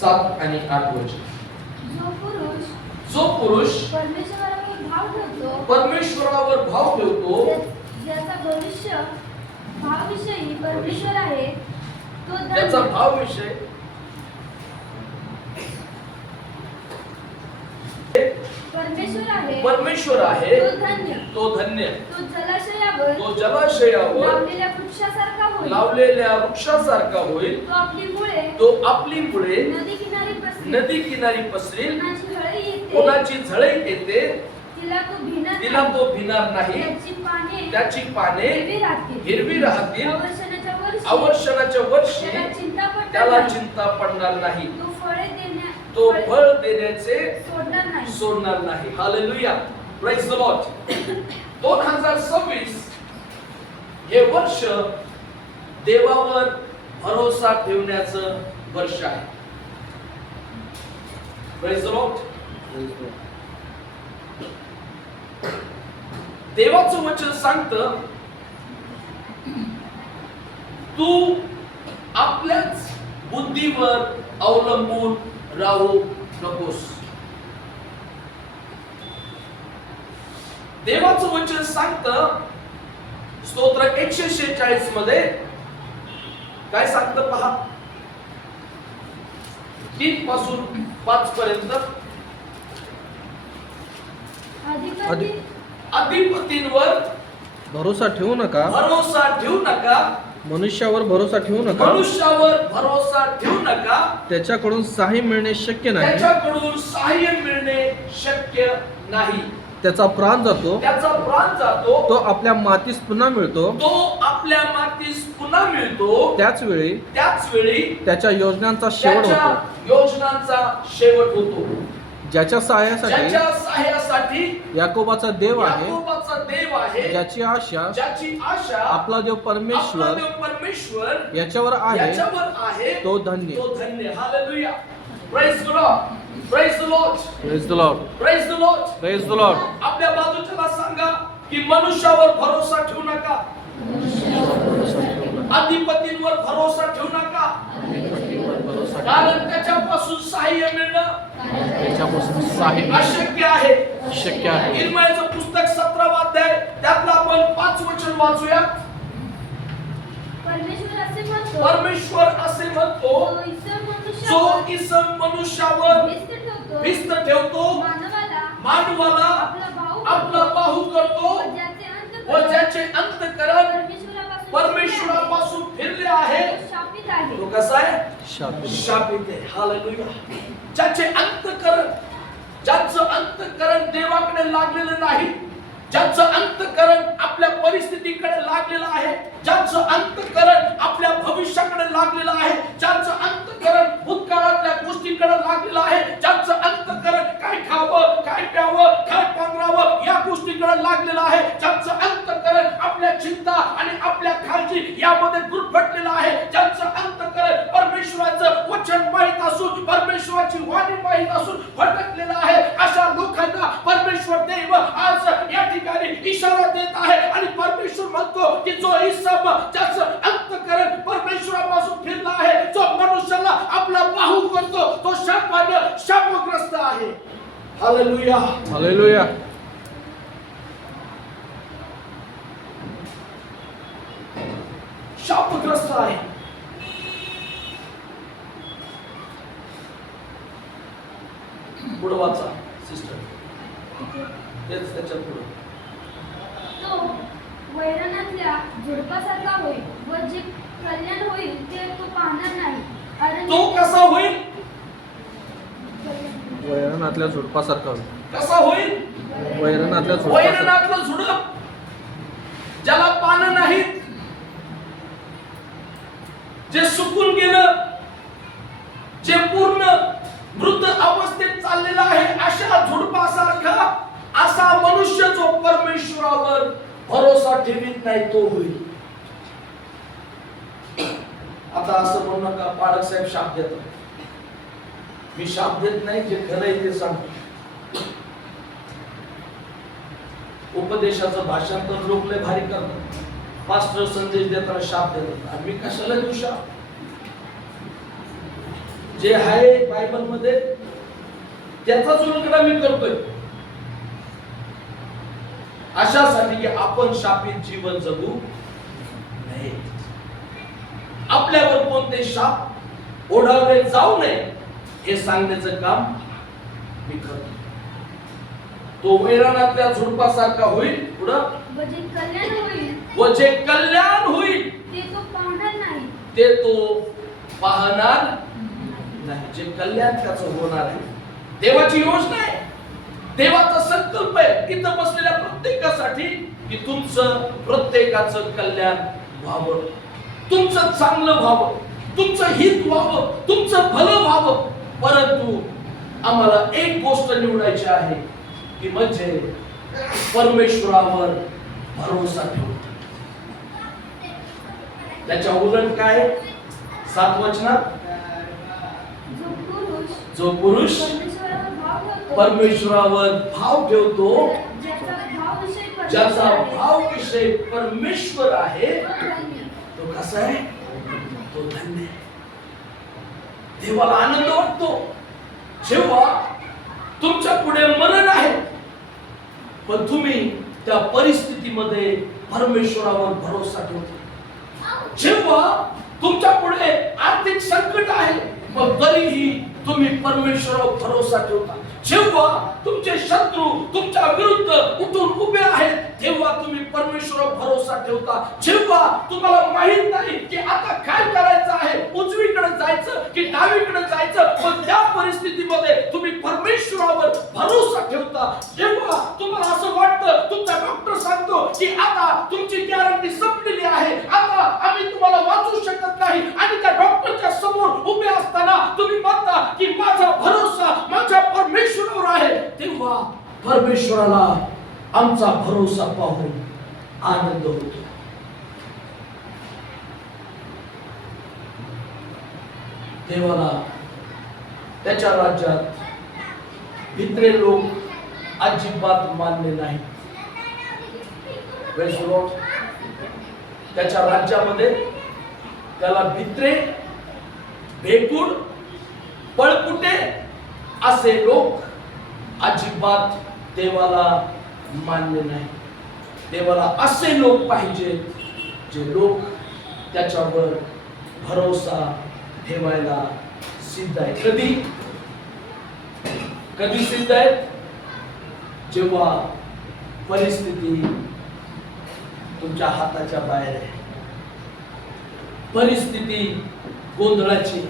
7 आणि 8 वचन. जो पुरुष परमेश्वरावर भाव ठेवतो ज्याचा भावविषयी परमेश्वर आहे तो त्याचा भावविषय परमेश्वर आहे तो धन्य. तो जलाशयावर लावलेल्या वृक्षासारखा होईल. तो आपली मुळे नदी किनारी पसरेल. कोणाची झळई येते तिला तो भिणार नाही. त्याची पाने हिरवी राहतील. अवर्षणाच्या वर्षी त्याला चिंता पडणार नाही. तो फळ देण्याचे सोडणार नाही. Hallelujah, praise the Lord. 2026 हे वर्ष देवावर भरोसा ठेवण्याचं वर्ष आहे. Praise the Lord. देवाचं वचन सांगतं तू आपल्याच बुद्धीवर अवलंबून राहू नकोस. देवाचं वचन सांगतं स्तोत्र 146 मध्ये काय सांगतं पहा. 3 पासून 5 पर्यंत. अधिपतींवर भरोसा ठेवू नका. मनुष्यावर भरोसा ठेवू नका. त्याच्याकडून सहाय्य मिळणे शक्य नाही. त्याचा प्राण जातो. तो आपल्या मातीस पुन्हा मिळतो. त्याच वेळी त्याच्या योजनांचा शेवट होतो. ज्याच्या सहाय्यासाठी याकोबाचा देव आहे. ज्याची आशा आपला देव परमेश्वर याच्यावर आहे तो धन्य. Hallelujah, praise the Lord. Praise the Lord. Praise the Lord. Praise the Lord. Praise the Lord. आपल्या बाजूच्याला सांगा की मनुष्यावर भरोसा ठेवू नका. अधिपतींवर भरोसा ठेवू नका. कारण त्याच्यापासून सहाय्य मिळणं अशक्य आहे. इर्मियाचं पुस्तक 17वा अध्याय त्यातलं आपण 5 वचन वाचूया. परमेश्वर असे म्हणतो जो इसम मनुष्यावर भिस्त ठेवतो मानवाला आपला बाहू करतो व ज्याचे अंतःकरण परमेश्वरापासून फिरले आहे तो कसा आहे? शापित आहे. हालेलुया. ज्याचं अंतःकरण देवाकडे लागलेलं नाही, ज्याचं अंतःकरण आपल्या परिस्थितीकडे लागलेलं आहे, ज्याचं अंतःकरण आपल्या भविष्याकडे लागलेलं आहे, ज्याचं अंतःकरण भूतकाळातल्या गोष्टींकडे लागलेलं आहे, ज्याचं अंतःकरण काय खावं, काय प्यावं, काय पांघरावं या गोष्टीकडे लागलेलं आहे, ज्याचं अंतःकरण आपल्या चिंता आणि आपल्या काळजी यामध्ये गुरफटलेलं आहे, ज्याचं अंतःकरण परमेश्वराचं वचन माहित असून परमेश्वराची वाणी माहित असून भटकलेलं आहे, अशा लोकांना परमेश्वर देव आज या ठिकाणी इशारा देत आहे. आणि परमेश्वर म्हणतो की जो इसम ज्याचं अंतःकरण परमेश्वरापासून फिरला आहे, जो मनुष्याला आपला बाहू करतो तो शापग्रस्त आहे. Hallelujah, hallelujah. शापग्रस्त आहे. पुढे वाचा सिस्टर. तेच त्याच्या पुढे. तो वैरणातल्या झुडपासारखा होईल व जे कल्याण होईल ते तो पाहणार नाही. तो कसा होईल? वैरणातल्या झुडपासारखा होईल. कसा होईल? वैरणातलं झुडप ज्याला पानं नाहीत, जे सुकून गेलं, जे पूर्ण मृत अवस्थेत चाललेला आहे, अशा झुडपासारखा असा मनुष्य जो परमेश्वरावर भरोसा ठेवीत नाही तो होईल. आता असं म्हणू नका पालक साहेब शाप देतात. मी शाप देत नाही, जे खरं आहे ते सांगतो. उपदेशाचं भाषांतर लोक लय भारी करतात. पास्टर संदेश देताना शाप देतात. आणि मी कशाला देऊ शाप? जे आहे बायबल मध्ये त्याचाच उलगडा मी करतोय, अशासाठी की आपण शापित जीवन जगू नये, आपल्यावर कोणते शाप ओढावले जाऊ नये हे सांगण्याचं काम मी करतो. तो वैराणातल्या झुडपासारखा होईल, पुढं व जे कल्याण होईल व जे कल्याण होईल ते तो पाहणार नाही. ते तो पाहणार नाही. जे कल्याण त्याचं होणार आहे, देवाची योजना आहे, देवाचा संकल्प आहे इथं बसलेल्या प्रत्येकासाठी की तुमचं प्रत्येकाचं कल्याण व्हावं, तुमचं चांगलं व्हावं, तुमचं हित व्हावं, तुमचं भलं व्हावं. परंतु आम्हाला एक गोष्ट निवडायची आहे की म्हणजे परमेश्वरावर भरोसा ठेवतो. त्याच्या उलट काय 7 वचनात, जो पुरुष जो पुरुष परमेश्वरावर भाव ठेवतो, परमेश्वरावर भाव ठेवतो, ज्याचा भाव विषय परमेश्वर आहे, तो कसा आहे? तो धन्य आहे. देवाला आनंद वाटतो जेव्हा तुमच्या पुढे मरण आहे पण तुम्ही त्या परिस्थितीमध्ये परमेश्वरावर भरोसा ठेवता. जेव्हा तुमच्या पुढे आर्थिक संकट आहे पण तरीही तुम्ही परमेश्वरावर भरोसा ठेवता. जेव्हा तुमचे शत्रू तुमच्या विरुद्ध उठून उभे आहेत तेव्हा तुम्ही परमेश्वरावर भरोसा ठेवता. जेव्हा तुम्हाला माहित नाही की आता काय करायचं आहे, उजवीकडे जायचं की डावीकडे जायचं, पण त्या परिस्थितीमध्ये तुम्ही परमेश्वरावर भरोसा ठेवता. जेव्हा तुम्हाला असं वाटतं, तुमचा डॉक्टर सांगतो की आता तुमची गॅरंटी संपलेली आहे, आता आम्ही तुम्हाला वाचू शकत नाही, आणि त्या डॉक्टरच्या समोर उभे असताना तुम्ही म्हणता की माझा भरोसा माझ्या परमेश्वरावर आहे, तेव्हा परमेश्वराला आमचा भरोसा पाहून आनंद होतो. देवाला त्याच्या राज्यात भित्रे लोक अजिबात मान्य नाही. त्याच्या राज्यामध्ये त्याला भित्रे, भेकूड, पळपुटे असे लोक अजिबात देवाला मान्य नाही. देवाला असे लोक पाहिजे जे लोक त्याच्यावर भरोसा ठेवायला सिद्ध आहे. कधी कधी सिद्ध आहे? जेव्हा परिस्थिती तुमच्या हाताच्या बाहेर आहे, परिस्थिती गोंधळाची,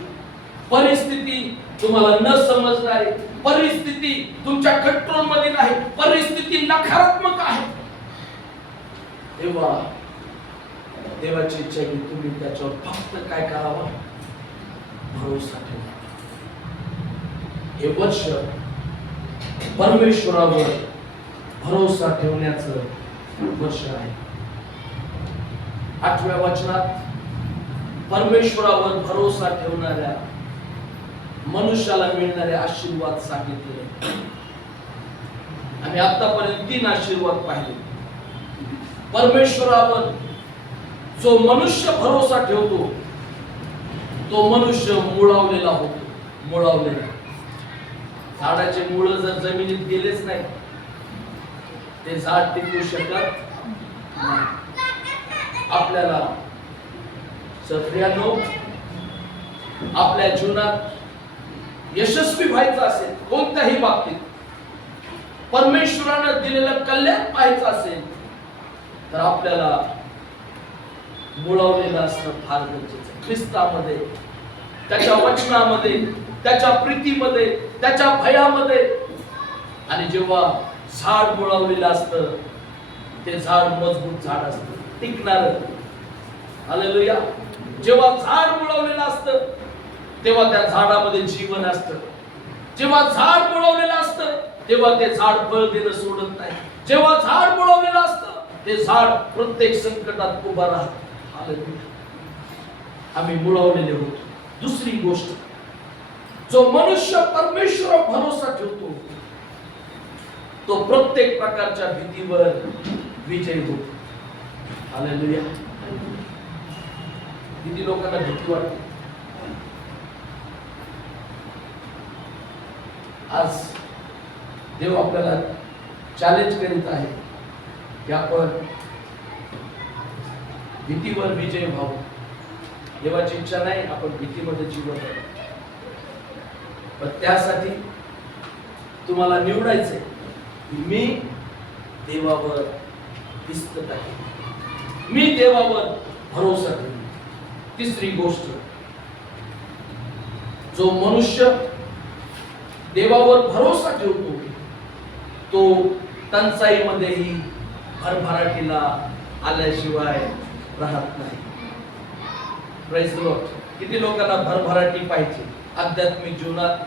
परिस्थिती तुम्हाला न समजणारी, परिस्थिती तुमच्या कंट्रोल मध्ये नाही, परिस्थिती नकारात्मक आहे, तेव्हा देवाची इच्छा की तुम्ही त्याच्यावर फक्त काय करावं? भरोसा ठेवा. हे वर्ष परमेश्वरावर भरोसा ठेवण्याचं वर्ष आहे. 8व्या वचनात परमेश्वरावर भरोसा ठेवणाऱ्या मनुष्याला मिळणारे आशीर्वाद सांगितले. आम्ही आतापर्यंत 3 आशीर्वाद पाहिले. परमेश्वरावर जो मनुष्य भरोसा ठेवतो तो मनुष्य मुळावलेला होतो. मुळावलेला, झाडाचे मूळ जर जमिनीत गेलेच नाही ते झाड टिकू शकत नाही. आपल्याला सत्रियानो आपल्या जीवनात यशस्वी व्हायचं असेल, कोणत्याही बाबतीत परमेश्वराने दिलेलं कल्याण पाहायचं असेल तर आपल्याला मुळावलेलं असणं फार गरजेचं आहे. ख्रिस्तामध्ये, त्याच्या वचनामध्ये, त्याच्या प्रीतीमध्ये, त्याच्या भयामध्ये. आणि जेव्हा झाड मुळावलेलं असतं ते झाड मजबूत झाड असतं, टिकणार. हालेलुया. जेव्हा झाड मुळावलेलं असतं तेव्हा त्या झाडामध्ये जीवन असतं. जेव्हा झाड मुळावलेलं असतं तेव्हा ते झाड फळ देणं सोडत नाही. जेव्हा झाड मुळावलेलं असतं ते झाड प्रत्येक संकटात उभा राहतं. हालेलुया. आम्ही मुळावलेले होतो. दुसरी गोष्ट, जो मनुष्य परमेश्वरावर भरोसा ठेवतो तो प्रत्येक प्रकारच्या भीतीवर विजय होतो. हालेलुया. किती लोकांना भीती वाटते? आज देव आपल्याला चॅलेंज करीत आहे की आपण भीतीवर विजय व्हावं. देवाची इच्छा नाही आपण भीतीमध्ये जीवन आहे, पण त्यासाठी तुम्हाला निवडायचंय की मी देवावर भिस्त टाकेन, मी देवावर भरोसा ठेवेन. तिसरी गोष्ट, जो मनुष्य देवावर भरोसा ठेवतो तो टंचाईमध्येही भरभराटीला आल्याशिवाय राहत नाही. Praise the Lord. किती लोकांना भरभराटी पाहिजे आध्यात्मिक जीवनात,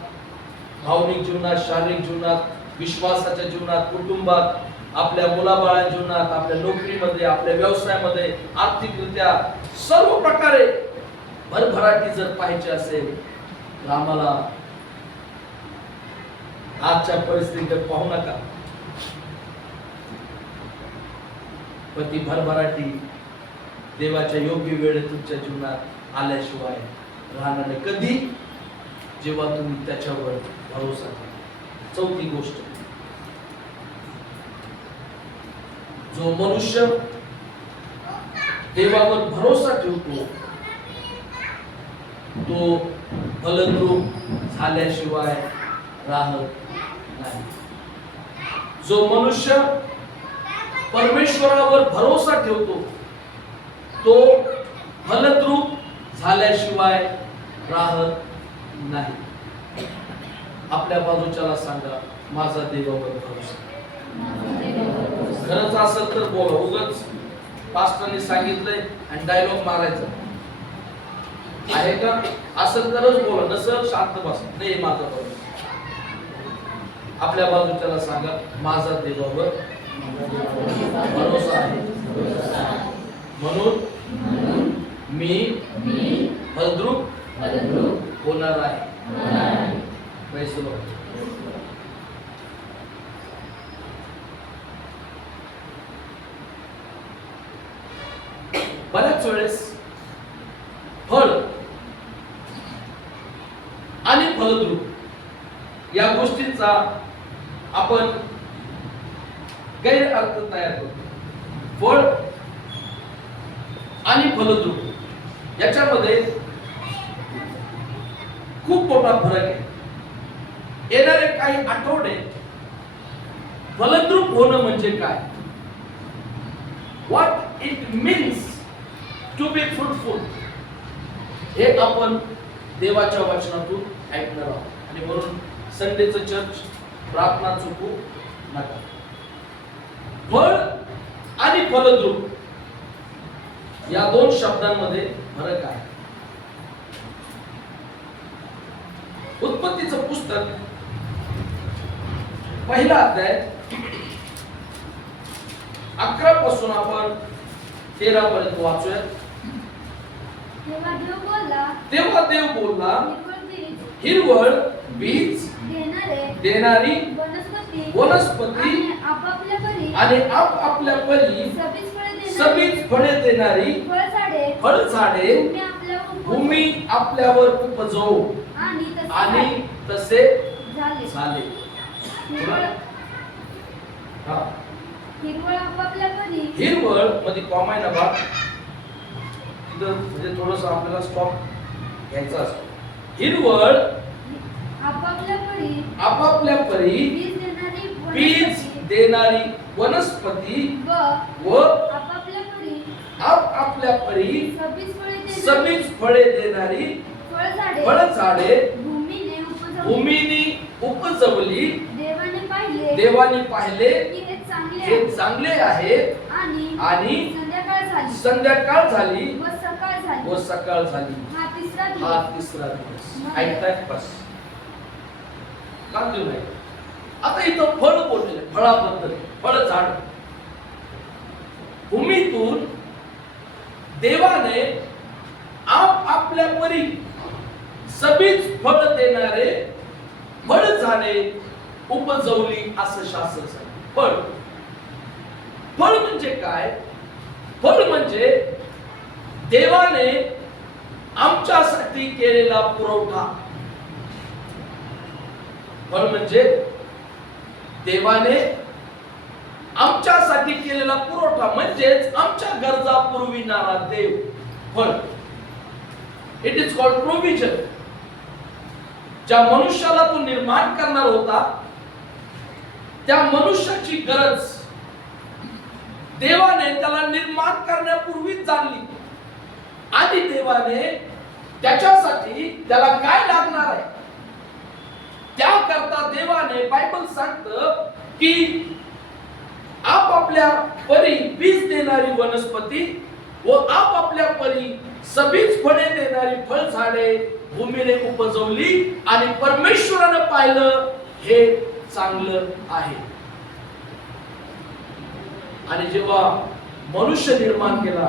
भावनिक जीवनात, शारीरिक जीवनात, विश्वासाच्या जीवनात, कुटुंबात, आपल्या मुलाबाळांच्या जीवनात, आपल्या नोकरीमध्ये, आपल्या व्यवसायामध्ये, आर्थिकरित्या सर्व प्रकारे भरभराटी जर पाहिजे असेल तर आम्हाला आजच्या परिस्थितीकडे पाहू नका, पण ती भरभराटी देवाच्या योग्य वेळेत तुमच्या जीवनात आल्याशिवाय राहणार नाही. कधी? जेव्हा तुम्ही त्याच्यावर भरोसा करा. चौथी गोष्ट, जो मनुष्य देवावर भरोसा ठेवतो तो फलद्रूप झाल्याशिवाय राहत नाही. जो मनुष्य परमेश्वरावर भरोसा ठेवतो तो फलद्रूप झाल्याशिवाय राहत नाही. आपल्या बाजूच्याला सांगा, माझा देवावर भरोसा. खरंच असेल तर बोला, उगाच पास्टरने सांगितलंय आणि डायलॉग मारायचा आहे का? असेल तरच बोला, नसेल शांत बसा. नाही, माझा भरोसा. आपल्या बाजूच्याला सांगा, माझा देवावर भरोसा आहे, म्हणून मी फलद्रूप होणार आहे. Praise the Lord. बऱ्याच वेळेस फळ आणि फलद्रूप या गोष्टींचा आपण गैरअर्थ तयार करतो. फळ आणि फलद्रूप याच्यामध्ये खूप मोठा फरक आहे. येणारे काही आठवडे फलद्रूप होणं म्हणजे काय, what it means to be fruitful, हे आपण देवाच्या वचनातून ऐकणार आहोत. आणि म्हणून संडेचं चर्च प्रार्थना चुकू नका. फळ आणि फलद्रूप या दोन शब्दांमध्ये फरक आहे. उत्पत्तीचं पुस्तक पहिला अध्याय 11 पासून आपण 13 पर्यंत वाचूया. तेव्हा देव बोलला, हिरवळ बीज देणारी वनस्पती आणि आपापल्या परी सबीज फळे देणारी फळझाडे भूमी आपल्यावर उपजवू, आणि तसे झाले. हिरवळ मध्ये कॉम आहे ना बा, तिथं म्हणजे थोडस आपल्याला स्टॉप घ्यायचा असतो. हिरवळ आपापल्या परी बीज देणारी वनस्पती व आपापल्या परी सबीज फळे देणारी फळझाडे भूमीने उपजवली. देवाने पाहिले हे चांगले आहे, आणि संध्याकाळ झाली व सकाळ झाली. हा तिसरा दिवस. ऐकताय? बस का देऊ नाही. आता इथं फळ बोललेलं, फळाबद्दल. फळ झाड, भूमीतून देवाने आपल्या परी सबीज फळ देणारे फळ झाडे उपजवली असं शास्त्र सांगतं. फळ, फळ म्हणजे काय? फळ म्हणजे देवाने आमच्यासाठी केलेला पुरवठा. फळ म्हणजे देवाने आमच्यासाठी केलेला पुरवठा, म्हणजेच आमच्या गरजा पुरविणारा देव. फळ, इट इज कॉल्ड प्रोव्हिजन. ज्या मनुष्याला तो निर्माण करणार होता, त्या मनुष्याची गरज देवाने त्याला निर्माण करण्यापूर्वीच जाणली, आणि देवाने त्याच्यासाठी त्याला काय लागणार आहे त्याकरता देवाने, बायबल सांगतं की आपापल्या परी बीज देणारी वनस्पती व आपापल्या परी सबीज फळे देणारी फळझाडे भूमीने उपजवली, आणि परमेश्वरानं पाहिलं हे चांगलं आहे. आणि जेव्हा मनुष्य निर्माण केला,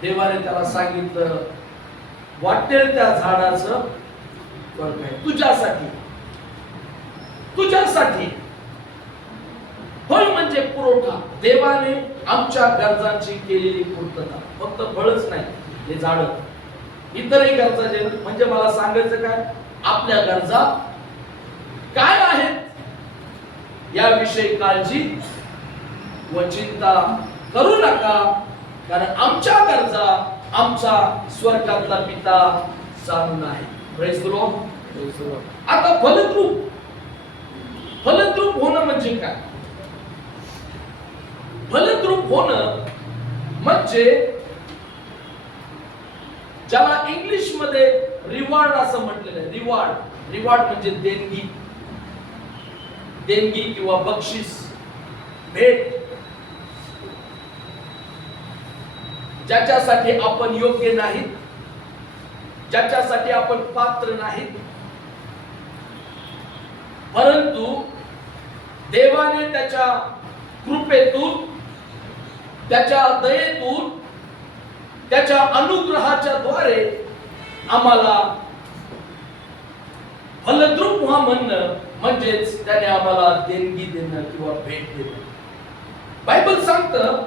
देवाने त्याला सांगितलं वाटेल त्या झाडाचं फळ काय तुझ्यासाठी. तुझ्यासाठी फळ म्हणजे पुरवठा. देवाने आमच्या गरजांची केलेली पूर्तता. फक्त फळच नाही, हे झाड इतरही गरजा जे, म्हणजे मला सांगायचं काय, आपल्या गरजा काय आहेत याविषयी काळजी व चिंता करू नका, कारण आमच्या गरजा आमचा स्वर्गातला पिता जाणून आहे. Praise the Lord. आता फलद्रूप, फलद्रूप होणं म्हणजे काय? फलद्रूप होणं म्हणजे ज्याला इंग्लिश मध्ये रिवॉर्ड असं म्हटलेलं आहे. रिवॉर्ड, रिवॉर्ड म्हणजे देणगी, देणगी किंवा बक्षीस, भेट. ज्याच्यासाठी आपण योग्य नाहीत, ज्याच्यासाठी आपण पात्र नाहीत, परंतु देवाने त्याच्या कृपेतून, त्याच्या दयेतून, त्याच्या अनुग्रहाच्या द्वारे आम्हाला फलद्रूप व्हा म्हणणं म्हणजेच त्याने आम्हाला देणगी देणं किंवा भेट देणं. बायबल सांगतं,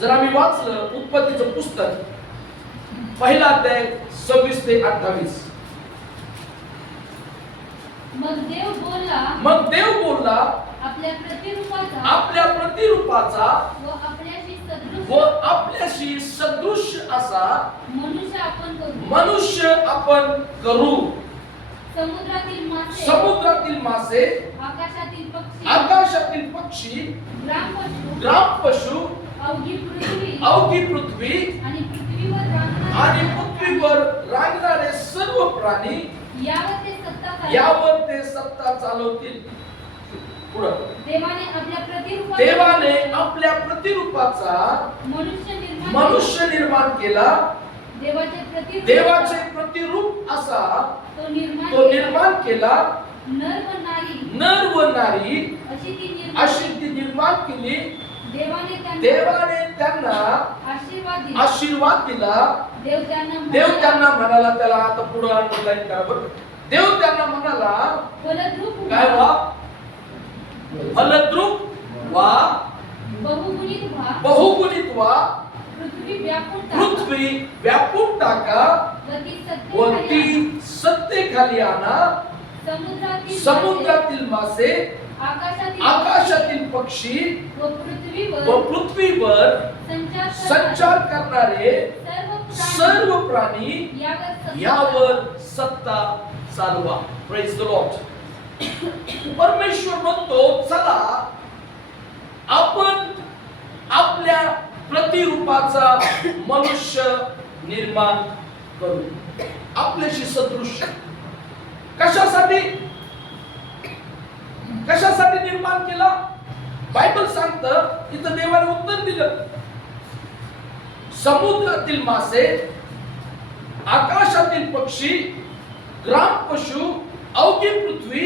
जर आम्ही वाचलं उत्पत्तीचं पुस्तक, पहिला अध्याय 26 ते 28. मग देव बोलला, आपल्या प्रतिरूपाचा व आपल्याशी सदृश असा मनुष्य आपण करू. समुद्रातील मासे, आकाशातील पक्षी, ग्राम पशु, अवघी पृथ्वी आणि पृथ्वीवर रांगणारे सर्व प्राणी यावर ते सत्ता चालवतील. पुढं देवाने आपल्या प्रतिरूपाचा मनुष्य निर्माण केला. देवाचे प्रतिरूप असा तो निर्माण केला. नर व नारी अशी ती निर्माण केली. देवाने त्यांना आशीर्वाद दिला. देव त्यांना म्हणाला, त्याला आता पुढे अंडरलाईन करा बरं. देव त्यांना म्हणाला काय व्हा? फलद्रूप व्हा, बहुगुणित व्हा, पृथ्वी व्यापून टाका व ती सत्तेखाली आणा. समुद्रातील मासे, आकाशातील पक्षी व पृथ्वीवर संचार करणारे सर्व प्राणी यावर सत्ता चालवा. Praise the Lord. परमेश्वर म्हणतो, चला आपण आपल्या प्रतिरूपाचा मनुष्य निर्माण करू, आपल्याशी सदृश. कशासाठी निर्माण केला? बायबल सांगतं, इथं देवाने उत्तर दिलं. समुद्रातील मासे, आकाशातील पक्षी, ग्राम पशु, अवघी पृथ्वी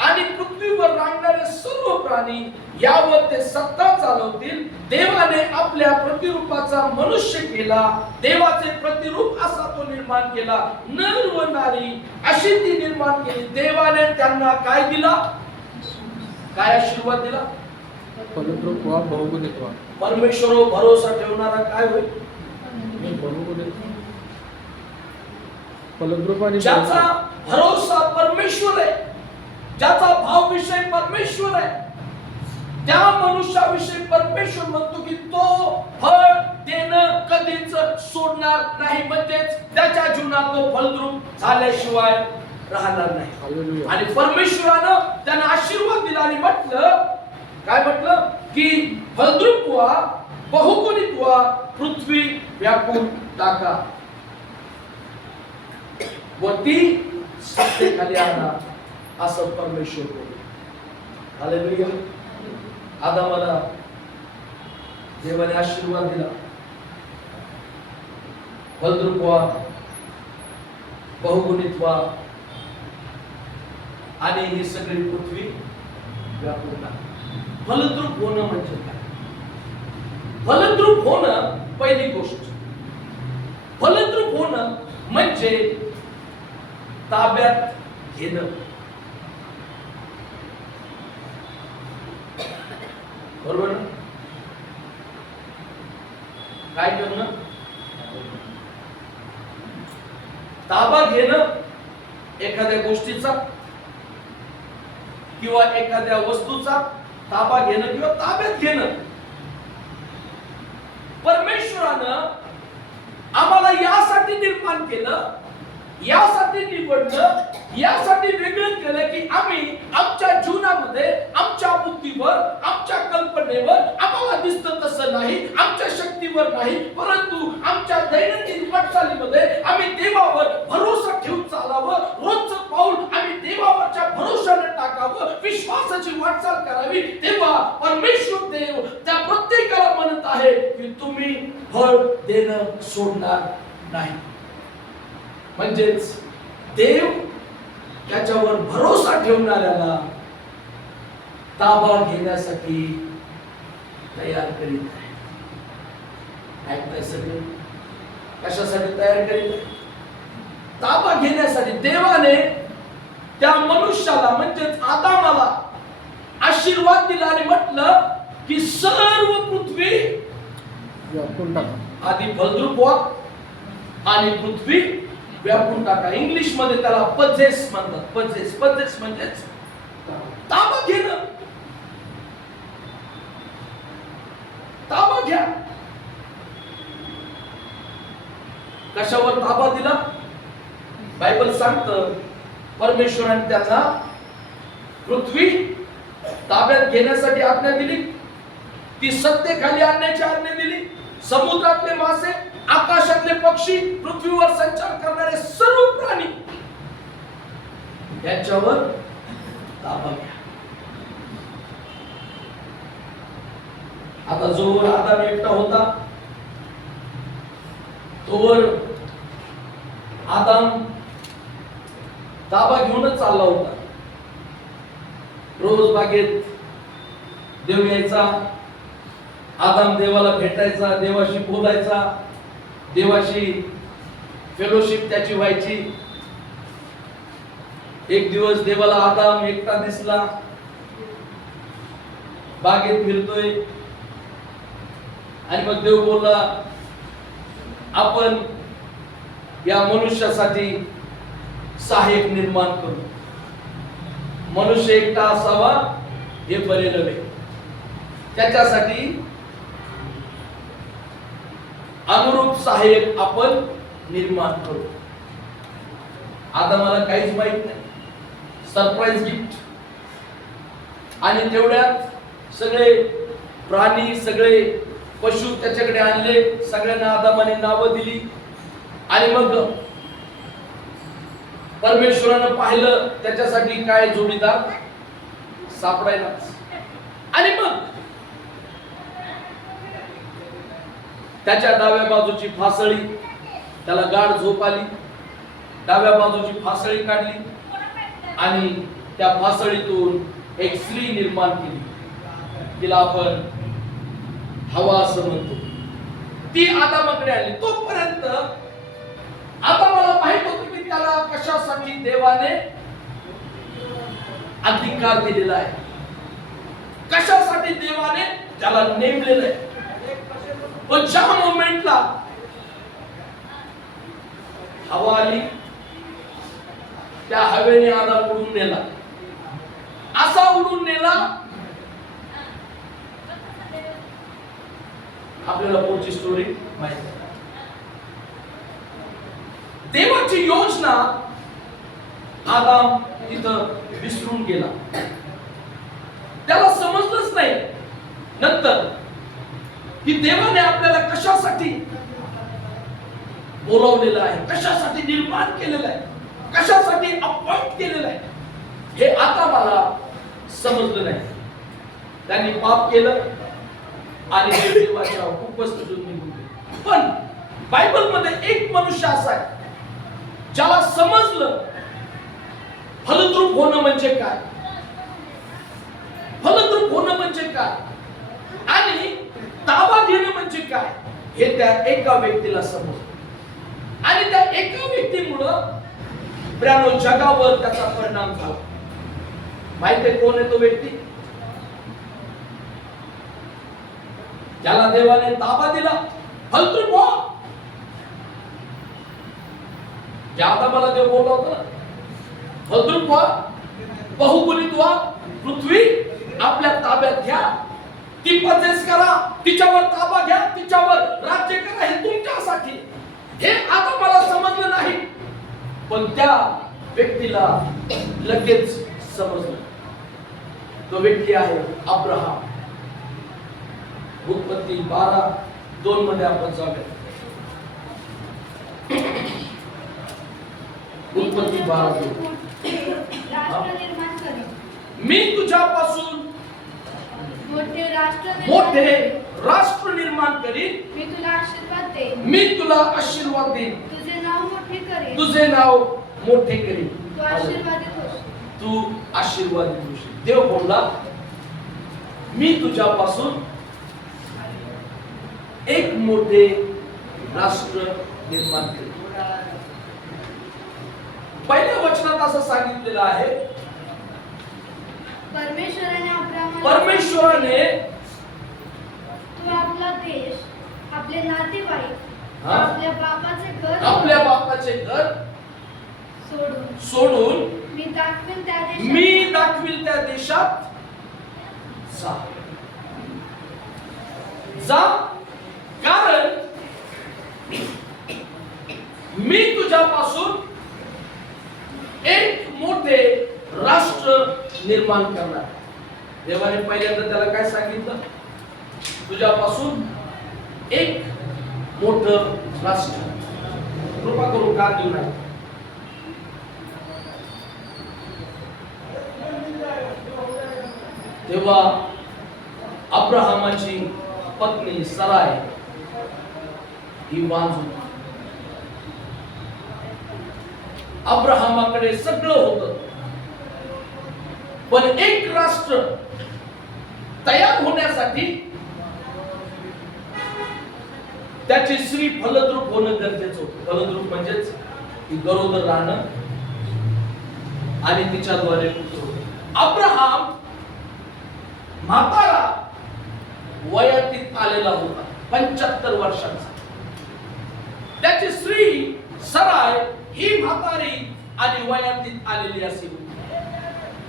आणि पृथ्वीवर रांगणारे सर्व प्राणी यावर ते सत्ता चालवतील. देवाने आपल्या प्रतिरूपाचा मनुष्य केला. देवाचे प्रतिरूप असा तो निर्माण केला. नर व नारी अशी ती निर्माण केली. देवाने त्यांना काय दिला? काय आशीर्वाद दिला? फलद्रूप व्हा, बहुगुणित व्हा. परमेश्वरावर भरोसा ठेवणारा काय होईल? फलद्रूप आणि ज्याचा भरोसा परमेश्वर आहे, ज्याचा भाव विषय परमेश्वर आहे, त्या मनुष्याविषयी परमेश्वर म्हणतो की तो फळ देणं कधीच सोडणार नाही, म्हणजेच त्याच्या जीवनात तो फलद्रूप झाल्याशिवाय राहणार नाही. हालेलुया. आणि परमेश्वरानं त्यांना आशीर्वाद दिला आणि म्हटलं, काय म्हटलं की फलद्रूप व्हा, बहुगुणित व्हा, पृथ्वी व्यापून टाका व ती सत्तेखाली आणा, असं परमेश्वर बोलले. हालेलुया. आदामाला देवाने आशीर्वाद दिला, फलद्रूप व्हा, बहुगुणित व्हा आणि ही सगळी पृथ्वी व्यापून टाका. फलद्रूप होणं म्हणजे काय? फलद्रूप होणं पहिली गोष्ट, फलद्रूप होणं म्हणजे ताब्यात घेणं. बरोबर ना? काय करणं? ताबा घेणं एखाद्या गोष्टीचा किंवा एखाद्या वस्तूचा ताबा घेणं किंवा ताब्यात घेणं. परमेश्वरानं आम्हाला यासाठी निर्माण केलं, यासाठी निवडलं, यासाठी वेगळं केलं की आम्ही आमच्या जीवनामध्ये आमच्या बुद्धीवर, आमच्या कल्पनेवर, आम्हाला दिसतं तसं नाही, आमच्या शक्तीवर नाही, परंतु आमच्या दैनंदिन वाटचालीमध्ये आम्ही देवावर भरोसा ठेवून चालावं. रोजचं पाऊल आम्ही देवावरच्या भरोशाने टाकावं, विश्वासाची वाटचाल करावी. तेव्हा परमेश्वर देव त्या प्रत्येकाला म्हणत आहे की तुम्ही फळ देणं सोडणार नाही. म्हणजेच देव त्याच्यावर भरोसा ठेवणाऱ्याला ताबा घेण्यासाठी तयार करीत आहे. ऐकताय सगळे? कशासाठी तयार करीत आहे? ताबा घेण्यासाठी. देवाने त्या मनुष्याला म्हणजेच आदामाला आशीर्वाद दिला आणि म्हटलं की सर्व पृथ्वी व्यापून टाका. आधी फलद्रूप व्हा आणि पृथ्वी व्यापून टाका. इंग्लिश मध्ये त्याला पजेस म्हणतात. पजेस, पजेस म्हणजेच ताबा घेणं. ताबा घ्या. कशावर ताबा दिला? बायबल सांगतं परमेश्वराने त्याला पृथ्वी ताब्यात घेण्यासाठी आज्ञा दिली, ती सत्तेखाली आणण्याची आज्ञा दिली. समुद्रातले मासे, आकाशातले पक्षी, पृथ्वीवर संचार करणारे सर्व प्राणी यांच्यावर ताबा घ्या. आता जोवर आदाम एकटा होता तोवर आदाम ताबा घेऊनच चालला होता. रोज बागेत देव यायचा, आदाम देवाला भेटायचा, देवाशी बोलायचा, देवाशी फेलोशिप त्याची व्हायची. एक दिवस देवाला आदाम एकटा दिसला, बागेत फिरतोय आणि मग देव बोलला, आपण या मनुष्यासाठी सहाय्यक निर्माण करू. मनुष्य एकटा असावा हे बरे नव्हे, त्याच्यासाठी अनुरूप सहाय्यक आपण निर्माण करू. आदामाला काहीच माहित नाही. Surprise gift. आणि तेवढ्यात सगळे प्राणी, सगळे पशु त्याच्याकडे आणले. सगळ्यांना आदामाने नावं दिली आणि मग परमेश्वरानं पाहिलं त्याच्यासाठी काय जोडीदार सापडायला. आणि मग त्याच्या डाव्या बाजूची फासळी, त्याला गाढ झोप आली, डाव्या बाजूची फासळी काढली आणि त्या फासळीतून एक स्त्री निर्माण केली. तिला आपण हवा असं म्हणतो. ती आदामाकडे आली. तोपर्यंत आदामाला माहित होतं की त्याला कशासाठी देवाने अधिकार दिलेला आहे, कशासाठी देवाने त्याला नेमलेलं आहे. पण ज्या मोमेंटला हवा आली, त्या हवेने आदाम उडून नेला. असा उडून नेला, आपल्याला पुढची स्टोरी माहिती आहे. देवाची योजना आदाम तिथं विसरून गेला. त्याला समजलंच नाही नंतर की देवाने आपल्याला कशासाठी बोलावलेलं आहे, कशासाठी निर्माण केलेलं आहे, कशासाठी अपॉइंट केलेलं आहे, हे आता मला समजलं नाही. त्यांनी पाप केलं आणि देवाच्या उपस्थितीतून निघून गेले. पण बायबलमध्ये एक मनुष्य असा आहे ज्याला समजलं फलद्रूप होणं म्हणजे काय, फलद्रूप होणं म्हणजे काय आणि ताबा घेणं म्हणजे काय, हे त्या एका व्यक्तीला समजलं. आणि त्या एका व्यक्तीमुळं प्रियानो जगावर त्याचा परिणाम झाला. माहिती कोण आहे तो व्यक्ती? ज्याला देवाने ताबा दिला, फलद्रूप व्हा. ज्या आदामाला देव बोलला होता ना, फलद्रूप व्हा, बहुगुणित व्हा, पृथ्वी आपल्या ताब्यात घ्या, ती पजेस करा, तिच्यावर ताबा घ्या, तिच्यावर राज्य करा, हे तुमच्यासाठी. हे आता मला समजलं नाही, पण त्या व्यक्तीला लगेच समजलं. तो व्यक्ती आहे अब्राहम. उत्पत्ती 12:2 मध्ये आपण जाऊया. उत्पत्ती 12:2. मी तुझ्यापासून मोठे राष्ट्र निर्माण करीन, मी तुला आशीर्वाद देईन, मी तुला आशीर्वाद देईन, तुझे नाव मोठे करेन, तुझे नाव मोठे करीन, तू आशीर्वादित होशील, तू आशीर्वादित होशील. देव बोलला, मी तुझ्यापासून एक मोठे राष्ट्र निर्माण करेन. पहिल्या वचनात असं सांगितलेलं आहे, परमेश्वराने तू आपला देश, आपले नातेवाईक, आपल्या बापाचे घर सोडून मी दाखवील त्या देशात जा, कारण मी तुझ्यापासून एक मोठे राष्ट्र निर्माण करणार. देवाने पहिल्यांदा त्याला काय सांगितलं? तुझ्यापासून एक मोठं राष्ट्र. कृपा करून का देऊ नये. तेव्हा अब्राहमाची पत्नी सराय ही वांझ होती. अब्राहमाकडे सगळं होतं, पण एक राष्ट्र तयार होण्यासाठी त्याची स्त्री फलद्रूप होणं गरजेचं होतं. फलद्रूप म्हणजेच ती गरोदर राहणं आणि तिच्याद्वारे पुत्र होणं. अब्राहम म्हातारा वयातीत आलेला होता, 75 वर्षांचा. त्याची स्त्री सराय ही म्हातारी आणि वयातीत आलेली असे होती.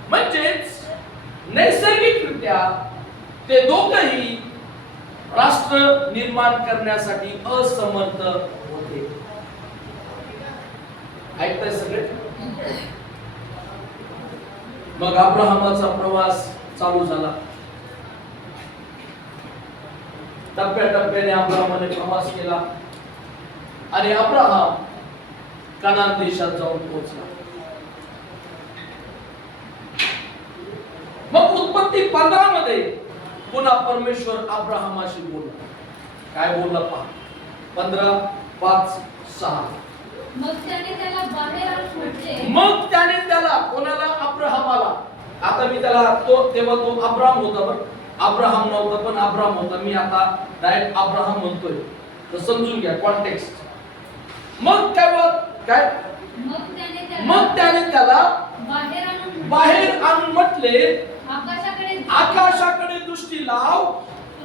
म्हणजेच नैसर्गिकरित्या ते दोघंही राष्ट्र निर्माण करण्यासाठी असमर्थ होते. ऐकताय सगळे? मग अब्राहमाचा प्रवास चालू झाला. टप्प्याटप्प्याने अब्राहमाने प्रवास केला आणि अब्राहम कनान देशात जाऊन पोहोचला. मग उत्पत्ती 15 मध्ये पुन्हा परमेश्वर अब्राहमाशी बोलला. काय बोलला पहा, 15:5-6. मग त्याने त्याला बाहेर आणून म्हटले. मग त्याने त्याला, कोणाला? अब्राहमाला. आता मी त्याला तेव्हा तो अब्राम होता, बरं अब्राहम नव्हता, पण अब्राम होता. मी आता डायरेक्ट अब्राहम म्हणतोय, तर समजून घ्या कॉन्टेक्स्ट. मग काय मग त्याने त्याला बाहेर आणून म्हटले, आकाशाकडे दृष्टी लाव,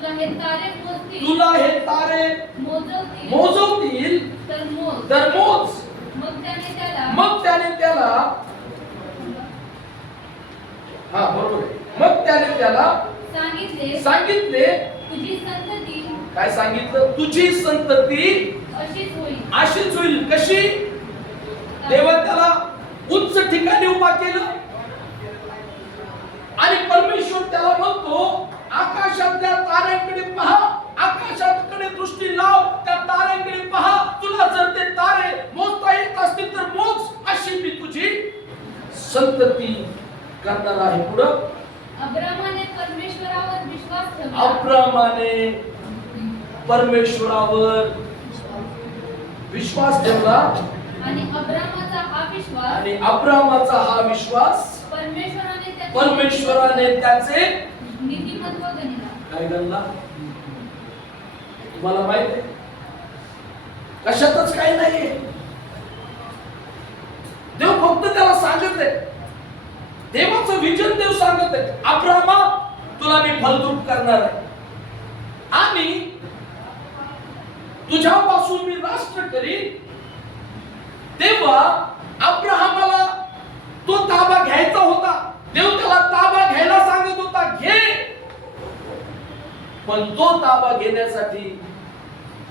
तुला हे तारे मोजवतील तर मोज. मग त्याने त्याला हा बरोबर आहे. मग त्याने त्याला सांगितले तुझी संतती काय सांगितलं? तुझी संतती अशीच होईल. कशी? देवाने त्याला उच्च ठिकाणी उभा केलं आणि परमेश्वर त्याला म्हणतो आकाशातल्या ताऱ्यांकडे पहा, आकाशाकडे दृष्टी लाव, त्या ताऱ्यांकडे पहा, तुला जर ते तारे मोजता येत असतील तर मोज, अशी मी तुझी संतती करणार आहे. पुढं अब्रामाने परमेश्वरावर विश्वास ठेवला आणि अब्रामाचा हा विश्वास परमेश्वराने त्याचे नीतिमत्व गणिला. काय गणला? तुम्हाला माहित आहे कशातच काही नाहीये. देव फक्त त्याला सांगत आहे, देवाचं विजन देव सांगत आहे, अब्रामा तुला मी फलद्रूप करणार आहे आणि तुझ्यापासून मी राष्ट्र करीन. तेव्हा अब्राहमाला तो ताबा घ्यायचा होता. देव त्याला ताबा घ्यायला सांगत होता, घे. पण तो ताबा घेण्यासाठी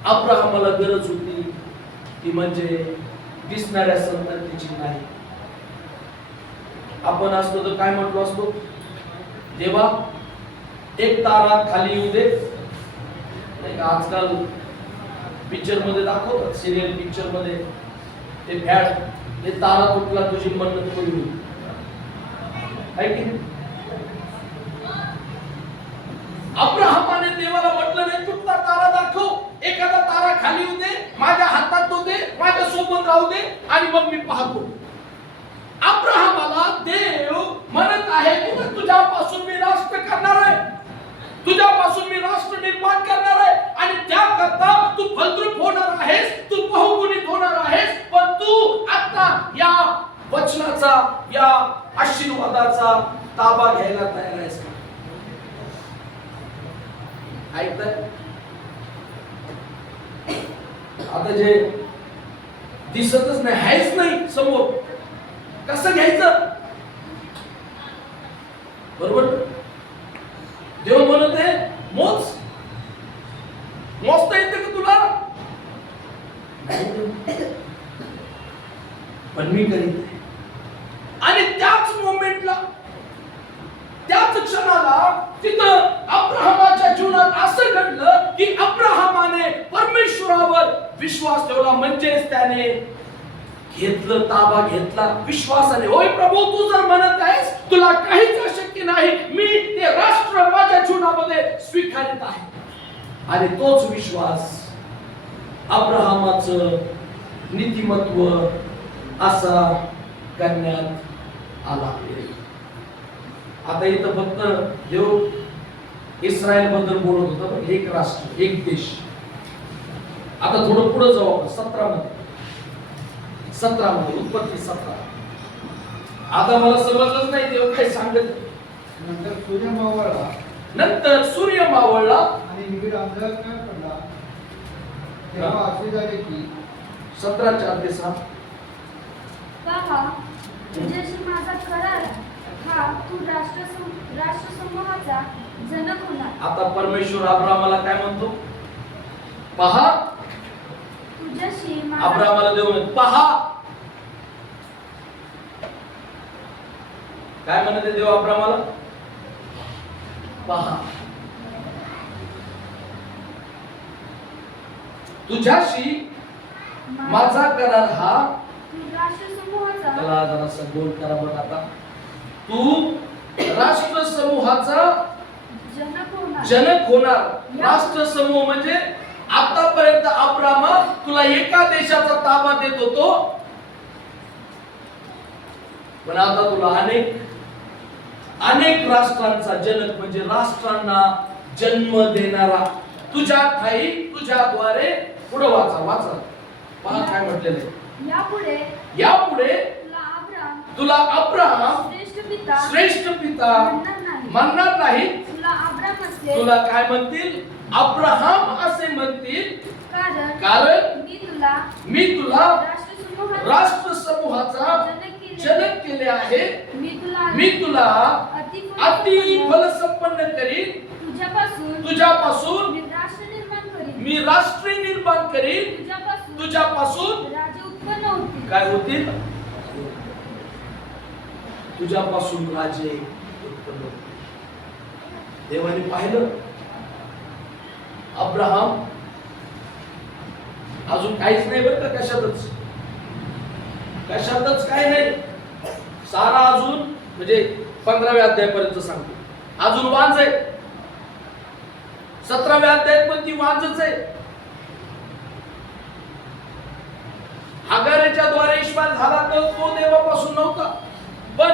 अब्राहमाला गरज होती ती म्हणजे दिसणाऱ्या संततीची नाही. आपण असतो तर काय म्हटलो असतो? देवा एक तारा खाली येऊ दे. नाही का आजकाल पिक्चर मध्ये दाखवतात, सिरियल पिक्चर मध्ये ते फॅड, ते तारा तुटला तुझी मन्नत पुरी होईल. आहे की नाही? अब्राहमाने देवाला म्हटलं नाही तुटला तारा दाखव, एखादा तारा खाली येऊ दे, माझ्या हातात तो दे, माझ्या सोबत राहू दे आणि मग मी पाहतो. अब्राहमाला देव म्हणत आहे की तुझ्यापासून मी राष्ट्र करणार आहे, तुझ्यापासून मी राष्ट्र निर्माण करणार आहे आणि त्याकरता तू फलद्रूप होणार आहेस, तू बहुगुणित होणार आहेस. पण तू आता या वचनाचा, या आशीर्वादाचा ताबा घ्यायला तयार आहेस का? ऐकताय? आता जे दिसतच नाही, आहेच नाही समोर, कसं घ्यायचं? बरोबर? देव म्हणत आहे मोज, मोजता येते का तुला? पण मी करीन. आणि त्याच मोमेंटला, त्याच क्षणाला तिथं अब्राहमाच्या जीवनात असं घडलं की अब्राहमाने परमेश्वरावर विश्वास ठेवला. म्हणजेच त्याने घेतलं, ताबा घेतला विश्वासाने. होय प्रभू, तू जर म्हणत आहेस तुला काहीच अशक्य नाही, मी ते राष्ट्र माझ्या जीवनामध्ये स्वीकारत आहे. आणि तोच विश्वास अब्राहमाचं नीतिमत्व असा करण्यात आला. आता इथं फक्त देव इस्रायल बद्दल बोलत होता, एक राष्ट्र एक देश. आता थोडं पुढे जाऊ आपण 17 मध्ये उत्पत्ती 17. आता मला समजलंच नाही देव काय सांगत. नंतर सूर्य मावळला आणि निबिड अंधकार पडला. तेव्हा असे झाले की 17:4-6 पहा, तुझ्याशी माझा करार हा तू राष्ट्रसमूहाचा जनक होणार. आता परमेश्वर अब्राहमाला काय म्हणतो? पहा. तुझ्याशी अब्राहमाला देव म्हणतो पहा. काय म्हणते देव अब्राहमाला? पहा. तुझ्याशी माझा करार हा राष्ट्रसमूहाचा. त्याला जरासा गोल करा बघ. आता तू राष्ट्र समूहाचा जनक होणार. राष्ट्र समूह म्हणजे आतापर्यंत अब्रामा तुला एका देशाचा ताबा देत होतो, पण आता तुला अनेक राष्ट्रांचा जनक म्हणजे राष्ट्रांना जन्म देणारा, तुझ्या ठाई तुझ्याद्वारे. पुढे वाचा. पहा काय म्हटलेलं आहे. यापुढे तुला अब्राहम श्रेष्ठ पिता म्हणणार नाही. तुला काय म्हणतील? अब्राहम असे म्हणतील, कारण मी तुला राष्ट्र समूहाचा जनक केले केले आहे मी तुला अति फलसंपन्न करीन, तुझ्यापासून मी राष्ट्र निर्माण करीन, तुझ्यापासून राजे उत्पन्न होतील. काय होतील? तुझ्यापासून राजे उत्पन्न होतील. देवाने पाहिलं अब्राहम अजून काहीच नाही बरं का, कशातच काय नाही. सारा अजून म्हणजे 15व्या अध्यायापर्यंत सांगतो, अजून वांज आहे. 17व्या अध्यायात पण ती वांजच आहे. हागारेच्या द्वारे इश्माईल झाला तर तो देवापासून नव्हता, पण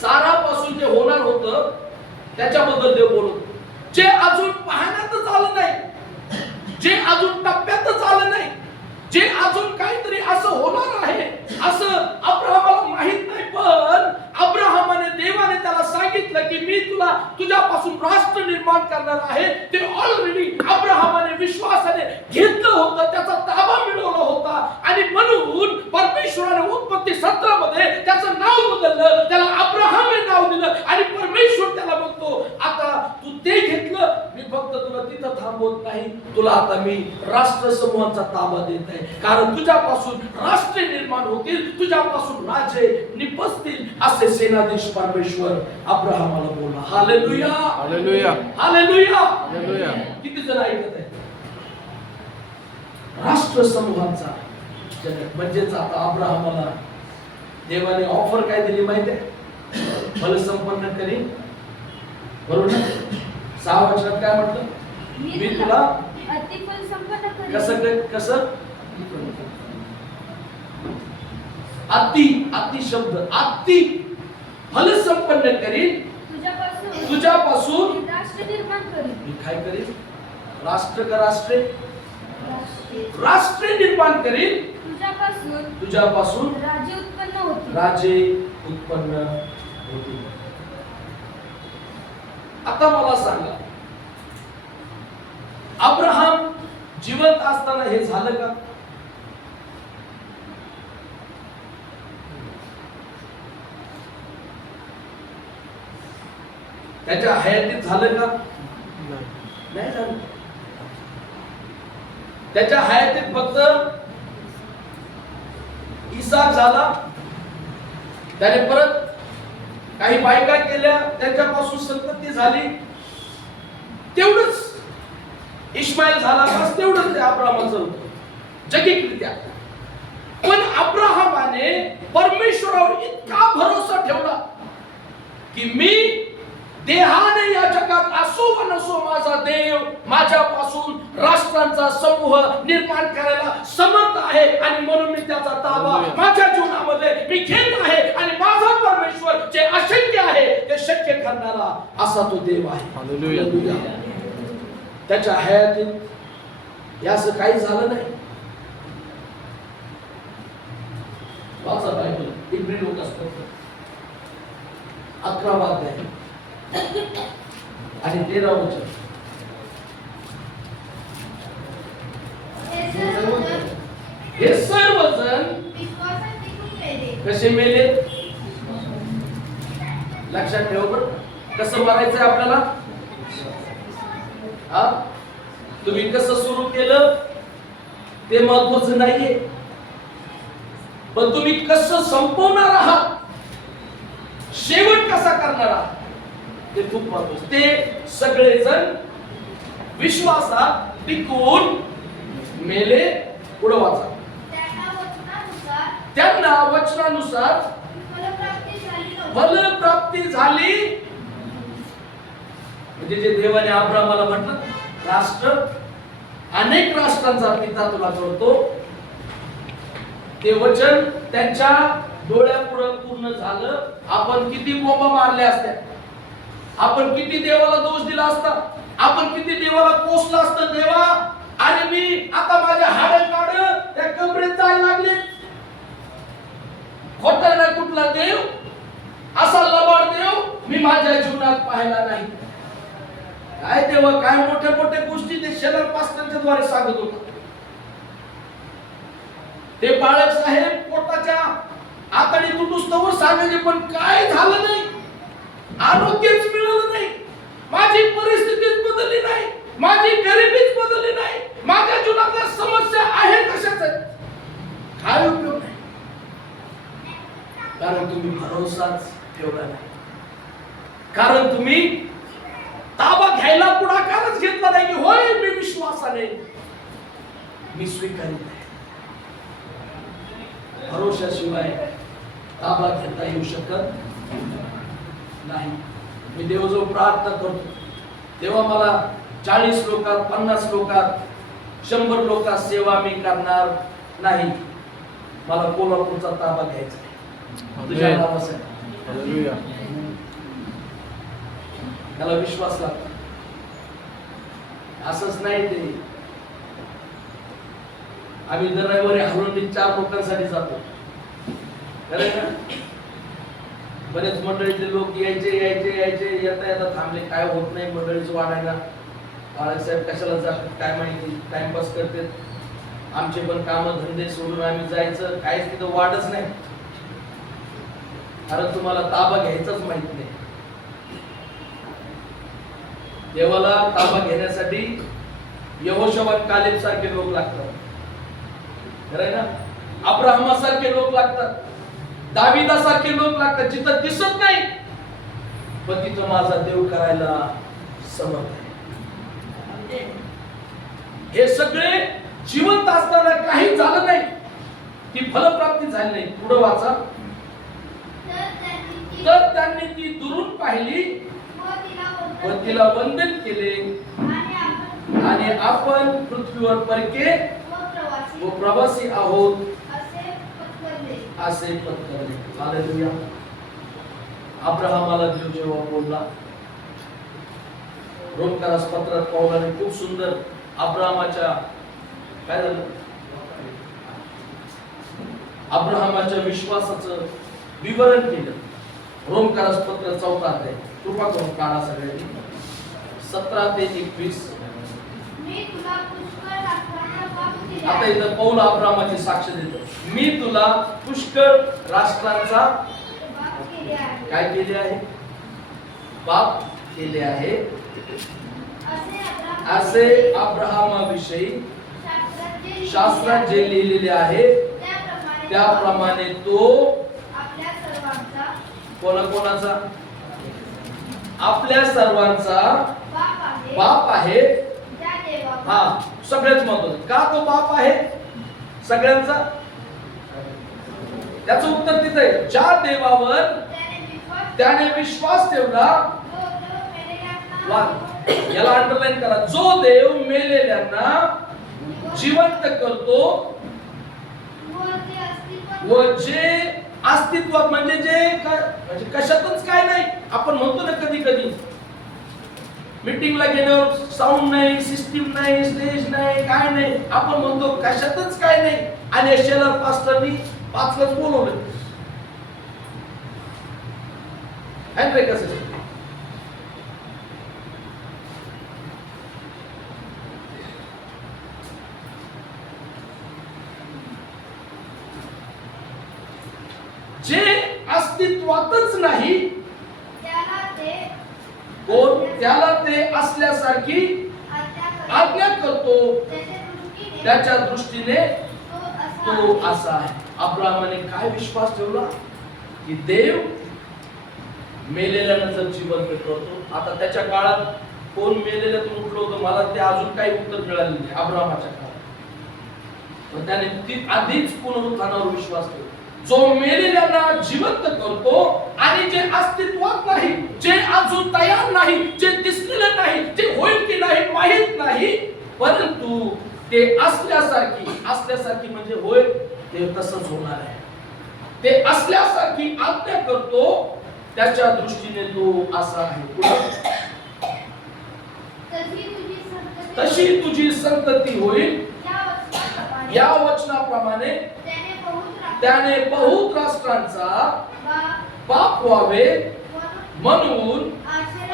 सारापासून जे होणार होतं त्याच्याबद्दल देव बोलत. जे अजून पाहण्यातच आलं नाही, जे अजून टप्प्यातच आलं नाही, जे अजून काहीतरी असं होणार आहे असं अब्राहमाला माहित नाही, पण अब्राहमाने देवाने त्याला सांगितलं की मी तुला तुझ्यापासून राष्ट्र निर्माण करणार आहे. ते ऑलरेडी अब्राहमाने विश्वासाने घेतलं होतं, त्याचा ताबा मिळवला होता. आणि म्हणून परमेश्वराने उत्पत्ती 17 मध्ये त्याचं नाव बदललं, त्याला अब्राहम हे नाव दिलं. आणि परमेश्वर त्याला म्हणतो आता तू ते घेतलं, मी फक्त तुला तिथं थांबवत नाही, तुला आता मी राष्ट्र समूहाचा ताबा देत आहे. कारण तुझ्यापासून राष्ट्र निर्माण होतील, तुझ्यापासून राजे निपजतील, असे सेनाधीश परमेश्वर अब्राहमाला बोलला. Hallelujah, hallelujah, hallelujah, hallelujah. किती जण ऐकत आहे? राष्ट्र समूहाचा जनक म्हणजेच आता अब्राहमाला देवाने ऑफर काय दिली माहिती आहे? फल संपन्न करीन, बरोबर ना? 6 वचनात काय म्हटलं? मी तुला अतिफल संपन्न करीन. कसं अति शब्द, अति फल संपन्न करीन, तुझ्यापासून राष्ट्र निर्माण करीन. मी काय करीन? राष्ट्र का राष्ट्रे? राष्ट्र निर्माण करीन, तुझ्यापासून राजे उत्पन्न होतील. राजे उत्पन्न होतील. आता मला सांगा, अब्राहम जिवंत असताना हे झालं का? त्याच्या हयातीत झालं का? नाही झालं. त्याच्या हयातीत फक्त इसाक झाला, त्याने परत काही बायका केल्या, त्यांच्यापासून संतती झाली, तेवढंच इश्माईल झाला, बस तेवढंच ते अब्राहमाचं होतं जगिकरित्या. पण अब्राहमाने परमेश्वरावर इतका भरोसा ठेवला की मी देहाने या जगात असो व नसो, माझा देव माझ्यापासून राष्ट्रांचा समूह निर्माण करायला समर्थ आहे. आणि म्हणून मी त्याचा ताबा माझ्या जीवनामध्ये मी घेत आहे. आणि माझा परमेश्वर जे अशक्य आहे ते शक्य करणारा असा तो देव आहे. हालेलुया. त्याच्या हयातीत असं काही झालं नाही. वाचा बायबल, इब्री लोक असतात 11 अध्याय आणि 13 वचन. हे सर्वजण कसे मेले? लक्षात ठेव बरं, कसं मारायचं आपल्याला. तुम्ही कसं सुरू केलं ते महत्वाचं नाहीये, पण तुम्ही कसं संपवणार आहात, शेवट कसा करणार आहात ते खूप महत्वाचं. ते सगळेजण विश्वासात टिकून मेले. पुढे वाचा. त्यांना वचनानुसार फलप्राप्ती झाली. म्हणजे जे देवाने अब्राहमाला म्हटलं, राष्ट्र अनेक राष्ट्रांचा पिता तुला करतो, ते वचन त्यांच्या डोळ्यापुढे पूर्ण झालं. आपण किती बोंबा मारल्या असत्या, आपण किती देवाला दोष दिला असता, आपण किती देवाला कोसला असतं. देवा, अरे मी आता माझ्या हाडं काढ त्या कबरेत जायला लागले. खोटा ना कुठला देव, असा लबाड देव मी माझ्या जीवनात पाहिला नाही. काय देवा, काय मोठ्या मोठ्या गोष्टी ते शेलर पास्टरच्या द्वारे सांगत होता. ते बाळक साहेब पोटाच्या आताडी तुटूस्तवर सांगायचे, पण काय झालं नाही, आरोग्यच मिळालं नाही, माझी परिस्थितीच बदलली नाही, माझी गरिबीच बदलली नाही, माझ्या जीवनातल्या समस्या आहे तशाच आहेत, काय उपयोग नाही, कारण तुम्ही भरोसाच ठेवला नाही, कारण तुम्ही ताबा घ्यायला पुढाकारच घेतला नाही की होय मी विश्वासाने मी स्वीकारित आहे. भरोशाशिवाय ताबा घेता येऊ शकत नाही. मी देवाजवळ प्रार्थना करतो, तेव्हा मला 40 लोकात, 50 लोकात, 100 लोकात सेवा मी करणार नाही, मला कोल्हापूरचा ताबा घ्यायचा आहे. तुझ्या नावासाठी हालेलुया. त्याला विश्वास लागतो. असंच नाही ते आम्ही दर रविवारी हलवून 4 लोकांसाठी जातो, खरं ना. बरेच मंडळीचे लोक यायचे येता येता थांबले, काय होत नाही मंडळीच वाढायला, बाळासाहेब कशाला जातात काय माहिती, टाइमपास करतात, आमचे पण काम धंदे सोडून आम्ही जायचं, काहीच तिथं वाढच नाही, कारण तुम्हाला ताबा घ्यायचाच माहित नाही. देवाला ताबा घेण्यासाठी यहोशू कालेब सारखे लोक लागतात, खरं ना. अब्राहमासारखे लोक लागतात, दाविदासारखे लोक लागतात, जिथं दिसत नाही पण तिथं माझा देव करायला समर्थ आहे. हे सगळे जिवंत असताना काही झालं नाही, ती फलप्राप्ती झाली नाही. पुढे वाचा. तर त्यांनी ती दुरून पाहिली व तिला वंदन केले आणि आपण पृथ्वीवर परके व प्रवासी आहोत असे पत्करले. हालेलुया. अब्राहमाला देव जेव्हा बोलला, रोमकारास पत्रात पावलाने खूप सुंदर अब्राहमाच्या काय झालं, अब्राहमाच्या विश्वासाचं विवरण केलं. रोमकारास पत्र 4 अध्याय, कृपा करून काढा सगळ्यांनी, 17 ते 21. आता इथं पौल अब्राहमाची साक्ष देतो, मी तुला पुष्कळ राष्ट्रांचा काय केले आहे, बाप केले आहे, असे अब्राहमाविषयी शास्त्रात जे लिहिलेले आहे त्याप्रमाणे तो कोणाचा, आपल्या सर्वांचा बाप आहे. हा सगळ्यात महत्त्वाचं, का तो बाप आहे सगळ्यांचा, त्याचं उत्तर तिथे आहे, ज्या देवावर त्याने विश्वास ठेवला. याला अंडरलाईन करा, जो देव मेलेल्यांना जिवंत करतो व जे अस्तित्वात म्हणजे जे म्हणजे कशातच काय नाही. आपण म्हणतो ना कधी कधी मीटिंगला गेल्यावर साऊंड नाही, सिस्टीम नाही, स्टेज नाही, काय नाही, आपण म्हणतो कशातच काय नाही, आणि शेलर पास्टरनी 5लाच बोलवलं आहे रे. कसं जे अस्तित्वातच नाही कोण त्याला ते असल्यासारखी आज्ञा करतो, त्याच्या दृष्टीने तो असा आहे. अब्राहमाने काय विश्वास ठेवला की देव मेलेल्यानं जर जिवंत करतो. आता त्याच्या काळात कोण मेलेल्यातून उठलो होतं मला ते अजून काही उत्तर मिळाले नाही अब्राहमाच्या काळात, पण त्याने ती आधीच पुनरुत्थानावर विश्वास ठेवला, जो मेलेल्यांना जिवंत करतो आणि जे अस्तित्वात नाही, जे अजून तयार नाही, जे दिसलेलं नाही, जे होईल की नाही माहित नाही, परंतु ते असल्यासारखी म्हणजे होय ते तसंच होणार आहे, ते असल्यासारखी आज्ञा करतो, त्याच्या दृष्टीने तो असा आहे. तशी तुझी संतती होईल या वचनाप्रमाणे त्याने बहुत राष्ट्रांचा बाप व्हावे म्हणून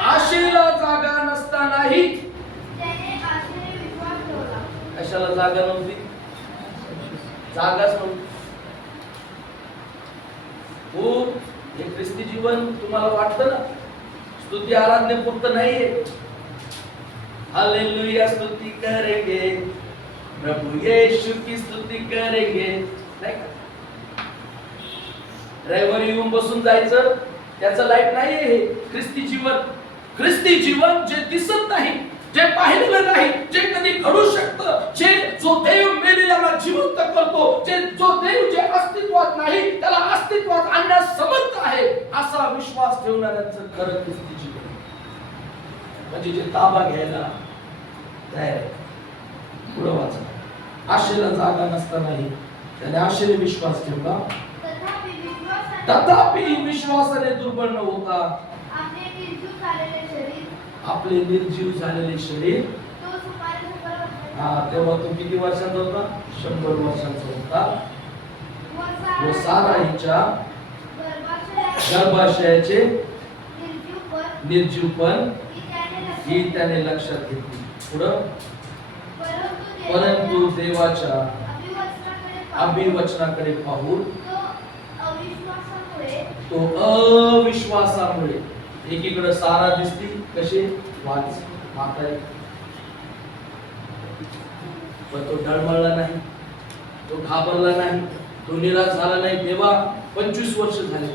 आशेला जागा नसतानाही. कशाला जागा नव्हती, जागाच नव्हती. हो, हे ख्रिस्ती जीवन तुम्हाला वाटतं ना स्तुती आराधनेपुरतं नाहीये. हालेलुया स्तुती करेंगे, प्रभु यीशु की स्तुती करेंगे, नाही का? रविवारी येऊन बसून जायचं त्याचं लाईफ नाहीये हे ख्रिस्ती जीवन. ख्रिस्ती जीवन जे दिसत नाही, जे पाहिलेलं नाही, जे कधी घडू शकतं, जो देव मेलेल्याला जिवंत करतो, जो देव जे अस्तित्वात नाही त्याला अस्तित्वात आणण्यास समर्थ आहे, असा विश्वास ठेवणाऱ्यांचं खरं ख्रिस्ती जीवन म्हणजे जे ताबा घ्यायला तयार आहे. पुढे वाचा. आशेला जागा नसतानाही त्याने आशेने विश्वास ठेवला, तथापि विश्वासाने दुर्बल न होता आपले निर्जीव झालेले शरीर तेव्हा तो किती वर्षांचा होता? 100 वर्षांचा होता. व सारा हिच्या गर्भाशयाचे निर्जीवपण ही त्याने लक्षात घेतली. पुढं, परंतु देवाच्या अभिवचनाकडे पाहून तो अविश्वासामुळे, एकीकडे सारा दिसती कशी वाच माता, पण तो डळमळला नाही, तो घाबरला नाही, तो निराश झाला नाही. देवा 25 वर्ष झाले,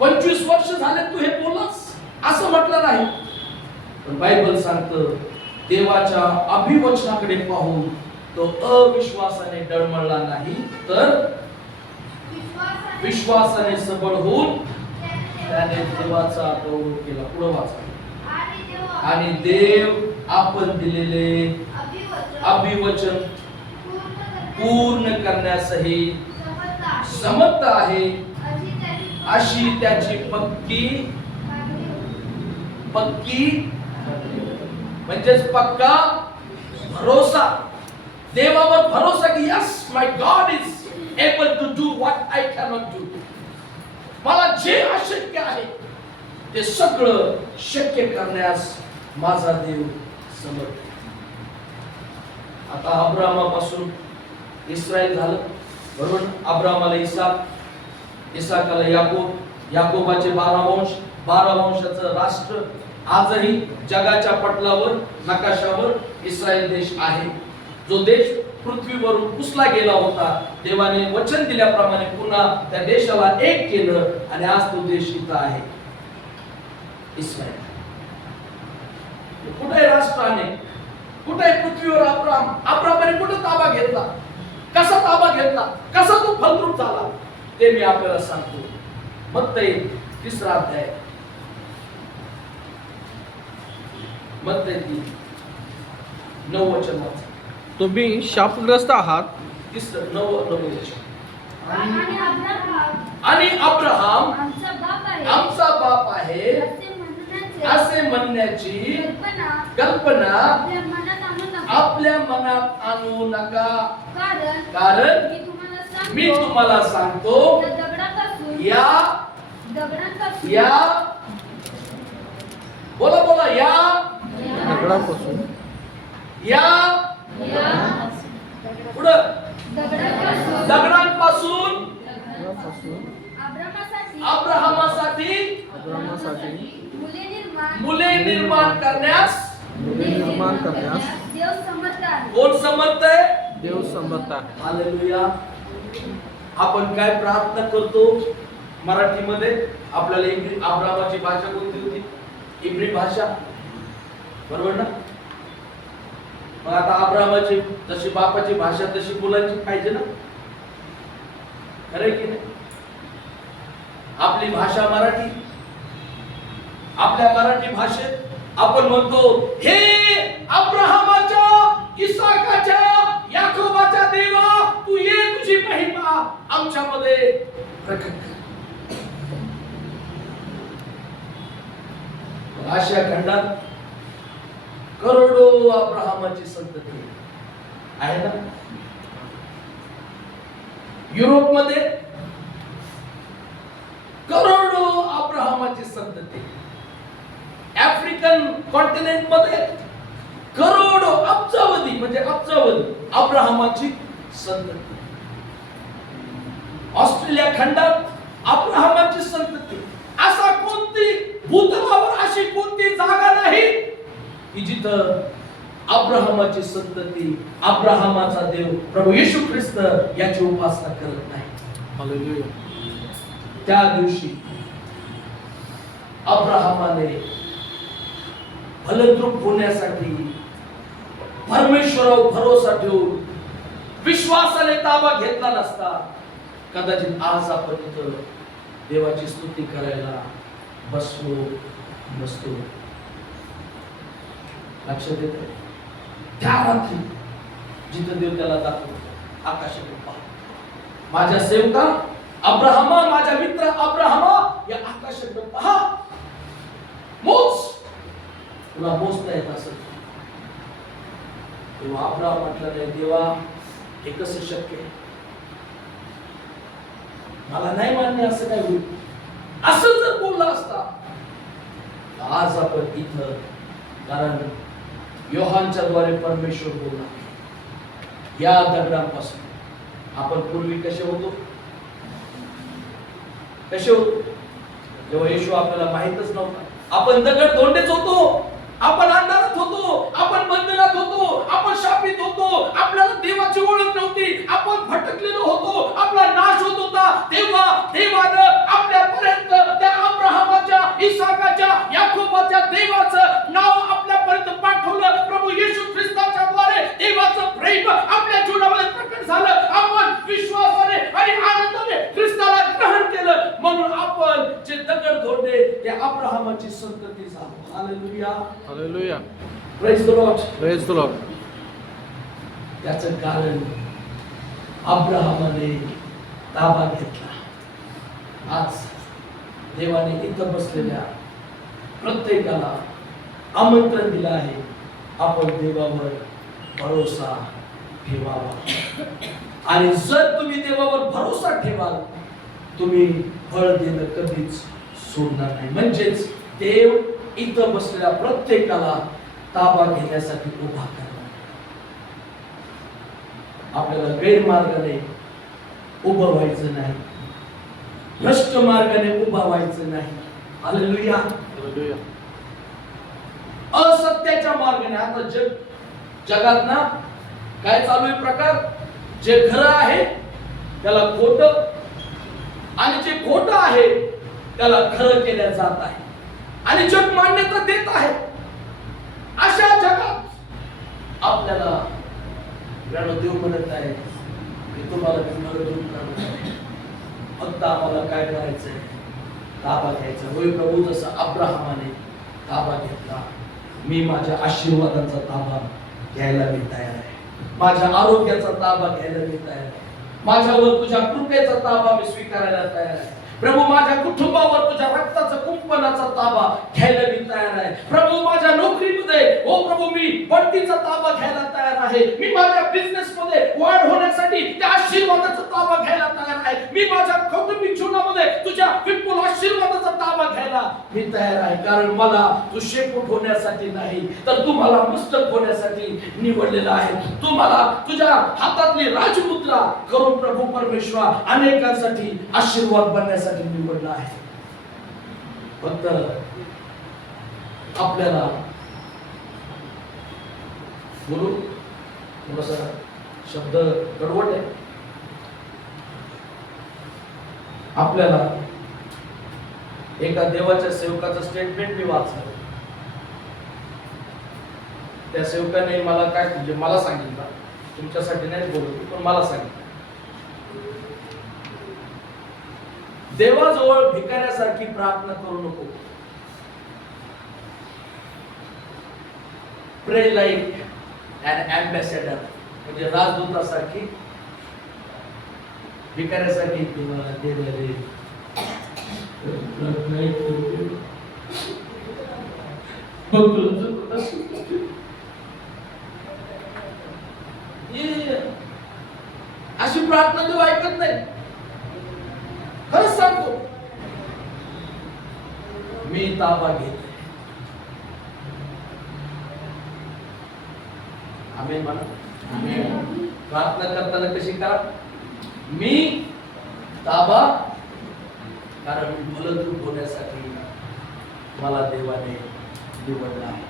25 वर्ष झाले तू हे बोललास असं म्हटलं नाही. पण बायबल सांगतं देवाच्या अभिवचनाकडे पाहून तो अविश्वासाने डळमळला नाही, तर विश्वासाने सबळ होऊन त्याने देवाचा गौरव केला. पुढे वाचा. आणि देव आपण दिलेले अभिवचन पूर्ण करण्यासही समर्थ आहे, अशी त्याची पक्की म्हणजेच पक्का भरोसा, देवावर भरोसा की yes my God is able to do what I cannot do. मला जे अशक्य आहे ते सगळं शक्य करण्यास माझा देव समर्थ. आता अब्रामापासून इस्रायल झालं, बरोबर. अब्रामाला इसाक, इसाकाला याकोब, याकोबाचे 12 वंश, 12 वंशाचं राष्ट्र. आजही जगाच्या पटलावर नकाशावर इस्रायल देश आहे, जो देश पृथ्वीवरून पुसला गेला होता. देवाने वचन दिल्याप्रमाणे पुन्हा त्या देशाला एक केलं आणि आज तो देश इथं आहे, इस्रायल. कुठे राष्ट्राने, कुठे पृथ्वीवर अब्रामाने कुठे ताबा घेतला, कसा ताबा घेतला, कसा तो फलद्रूप झाला, ते मी आपल्याला सांगतो. मत्ती 3 अध्याय, मत्ती 9 वचन वाचा. तुम्ही शापग्रस्त आहात. 9 वचन. आणि अब्राहम आमचा बाप आहे असे म्हणण्याची कल्पना आपल्या मनात आणू नका, कारण मी तुम्हाला सांगतो या बोला या दगडापासून पुढं दगडांपासून अब्राहमासाठी मुले निर्माण करण्यास कोण समर्थ आहे? देव समर्थ आहे. हालेलुया. आपण काय प्रार्थना करतो मराठीमध्ये? आपल्याला अब्राहमाची भाषा कोणती होती? इब्री भाषा, बरोबर ना? मग आता अब्राहमाची जशी बापाची भाषा तशी मुलांची पाहिजे ना, खरं की नाही? आपली भाषा मराठी, आपल्या मराठी भाषेत आपण म्हणतो, हे अब्राहमाच्या, इसाकाच्या, याकोबाच्या देवा, तू ये, तुझी महिमा आमच्यामध्ये प्रकट कर. आशिया खंडात करोडो अब्राहमाची संतती आहे ना. युरोपमध्ये करोडो अब्राहमाची संतती, आफ्रिकन कॉन्टिनेंट मध्ये करोडो, अब्जावधी म्हणजे अब्जावधी अब्राहमाची संतती. ऑस्ट्रेलिया खंडात अब्राहमाची संतती. असा कोणती भूतलावर अशी कोणती जागा नाही की जिथं अब्राहमाची संतती, अब्राहमाचा देव प्रभू येशू ख्रिस्त याची उपासना करत नाही. हालेलुया. त्या दिवशी अब्राहमाने फलद्रूप होण्यासाठी परमेश्वरावर भरोसा ठेवून विश्वासाने ताबा घेतला नसता कदाचित आज आपण इथं देवाची स्तुती करायला बसलो नसतो. लक्षात येतं? त्या रात्री जिथं देव त्याला दाखवतो आकाशाकडे पहा, माझ्या सेवका अब्राहमा, माझ्या मित्र अब्राहमा, या आकाशाकडे पहा, मोज. तुला मोजता येत असेल तेव्हा अब्राहम म्हटलं नाही, देवा हे कसं शक्य आहे, मला नाही मान्य असं काय होईल. असं जर बोलला असता आज आपण इथं, कारण योहानच्या द्वारे परमेश्वर बोलला. या दगडांपासून आपण पूर्वी कसे होतो, कसे होतो जेव्हा येशू आपल्याला माहितच नव्हता. आपण दगड धोंडेच होतो, आपण अंधारात होतो, आपण बंधनात होतो, आपण शापित होतो, आपल्याला देवाची ओळख नव्हती, आपण भटकलेलो होतो, आपला नाश होत होता. तेव्हा देवानं आपल्यापर्यंत त्या अब्राहमाच्या, इसाकाच्या, याकोबाच्या देवाचं नाव आपल्यापर्यंत पाठवलं. प्रभू येशू ख्रिस्ताच्या द्वारे देवाचं प्रेम आपल्या जीवनामध्ये प्रकट झालं. आपण विश्वासाने आणि आनंदाने ख्रिस्ताला ग्रहण केलं, म्हणून आपण जे दगड धोंडे त्या अब्राहमाची संतती झालो. Hallelujah. Hallelujah. Praise the Lord. Praise the Lord. याचं कारण अब्राहमाने ताबा घेतला. आज देवाने इथं बसलेल्या प्रत्येकाला आमंत्रण दिलं आहे, आपण देवावर भरोसा ठेवावा. आणि जर तुम्ही देवावर भरोसा ठेवाल, तुम्ही फळ देणं कधीच सोडणार नाही. म्हणजेच देव इथं बसलेल्या प्रत्येकाला ताबा घेण्यासाठी उभा करणार. आपल्याला गैरमार्गाने उभं व्हायचं नाही, भ्रष्ट मार्गाने उभा व्हायचं नाही. हालेलुया. हालेलुया. असत्याच्या मार्गाने. आता जगात ना काय चालू आहे प्रकार, जे खरं आहे त्याला खोटं, आणि जे खोटं आहे त्याला खरं केल्या जात आहे, आणि जग मान्यता देत आहे. अशा जगात आपल्याला देव म्हणत आहे की तुम्हाला फक्त आम्हाला काय करायचंय, ताबा घ्यायचा. होय प्रभू, जसं अब्राहमाने ताबा घेतला, मी माझ्या आशीर्वादांचा ताबा घ्यायला मी तयार आहे, माझ्या आरोग्याचा ताबा घ्यायला मी तयार आहे, माझ्यावर तुझ्या कृपेचा ताबा मी स्वीकारायला तयार आहे. प्रभू, माझ्या कुटुंबावर तुझ्या रक्ताचा कुंपणाचा ताबा घ्यायला मी तयार आहे. प्रभू, माझ्या नोकरीमध्ये हो प्रभू मी बढतीचा ताबा घ्यायला तयार आहे. मी माझ्या बिझनेस मध्ये वाढ होण्यासाठी त्या आशीर्वादाचा ताबा घ्यायला तयार आहे. मी माझ्या कौटुंबिक जीवनामध्ये तुझ्या विपुल आशीर्वादाचा ताबा घ्यायला मी तयार आहे. कारण मला तू शेपूट होण्यासाठी नाही, तर तू मला मस्तक होण्यासाठी निवडलेला आहे. तू मला तुझ्या हातातली राजमुद्रा करून प्रभू परमेश्वर अनेकांसाठी आशीर्वाद बनण्यासाठी निवडला आहे. फक्त आपल्याला बोलू थोडासा शब्द कडवट आहे, आपल्याला एका देवाच्या सेवकाचं स्टेटमेंट मी वाचलं. त्या सेवकाने मला काय म्हणजे मला सांगितलं, तुमच्यासाठी नाही बोलतो पण मला सांगितलं, देवाजवळ भिकाऱ्यासारखी प्रार्थना करू नको. प्रे लाईक ॲन ॲम्बॅसेडर, म्हणजे राजदूतासारखी, भिकाऱ्यासारखी तुम्हाला देणारे अशी प्रार्थना देव ऐकत नाही. खरंच सांगतो, मी ताबा घेत. आमेन म्हणा. प्रार्थना करताना कशी करा, मी ताबा कारण फलद्रूप होण्यासाठी मला देवाने निवडलं आहे.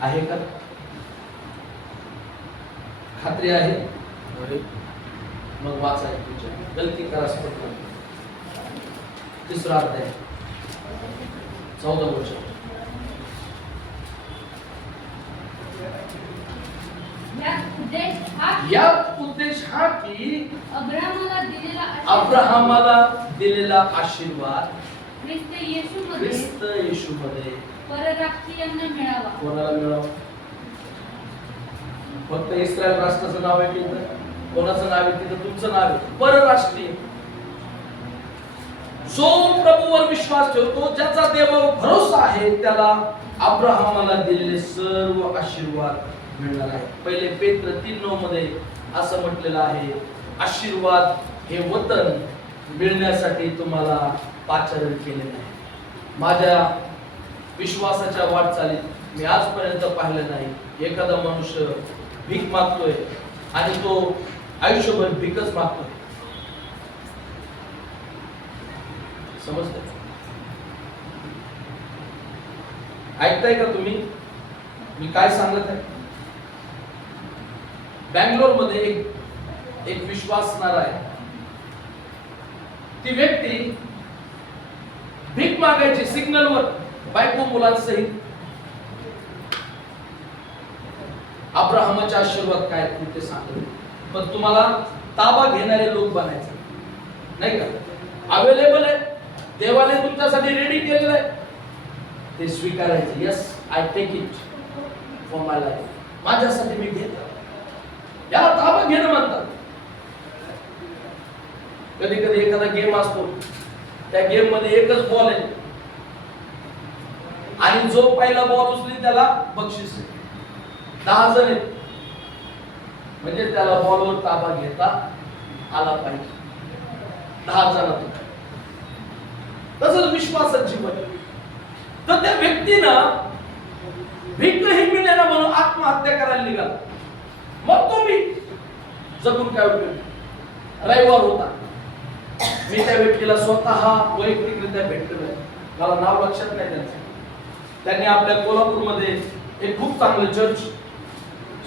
आहे का? खात्री आहे? मग वाचा तुझ्या गलती करा स्पष्ट. तिसरा अध्याय 14 वर्ष. यात उद्देश हा की अब्राहमाला दिलेला आशीर्वाद ख्रिस्त येशूमध्ये परराष्ट्रीयांना मिळावा. कोणाला मिळावा? फक्त इस्रायल राष्ट्राचं नाव आहे तिथं? कोणाचं नाव आहे तिथं? तुमचं नाव आहे परराष्ट्रीय. जो प्रभूवर विश्वास ठेवतो, ज्याचा देवावर भरोसा आहे, त्याला अब्राहमाला दिलेले सर्व आशीर्वाद मिळणार आहे. पहिले पेत्र 3:9 मध्ये असं म्हटलेलं आहे, आशीर्वाद हे वतन मिळण्यासाठी तुम्हाला पाचारण केले नाही. माझ्या विश्वासाच्या वाटचालीत मी आजपर्यंत पाहिलं नाही एखादा मनुष्य भीक मागतोय आणि तो आयुष्यभर भीकच मागतोय. समजतंय? ऐकताय का तुम्ही मी काय सांगत आहे? बँगलोर मध्ये एक विश्वासणार आहे. ती व्यक्ती भीक मागायची सिग्नलवर बायको मुलांसहित. अब्राहमाचे आशीर्वाद काय ते सांगतो. पण तुम्हाला ताबा घेणारे लोक बनायचे नाही का? अवेलेबल आहे, देवाने तुमच्यासाठी रेडी केलेलं आहे, ते स्वीकारायचे. Yes, I take it for my life. माझ्यासाठी मी घेतो. याला ताबा घेणं म्हणतात. कधी कधी एखादा गेम असतो, त्या गेम मध्ये एकच बॉल आहे आणि जो पहिला बॉल उचली त्याला बक्षीस आहे. 10 जण आहेत म्हणजे त्याला बॉलवर ताबा घेता आला पाहिजे. 10 जणांतून. तसंच विश्वासात जीवन. तर त्या व्यक्तीनं भीकही मिळेना म्हणून आत्महत्या करायला निघाला. मग तो मी जगून काय उपयोग? रविवार होता. मी त्या व्यक्तीला स्वतः वैयक्तिकरित्या भेटलो. मला नाव लक्षात नाही त्यांचं. त्यांनी आपल्या कोल्हापूरमध्ये एक खूप चांगलं चर्च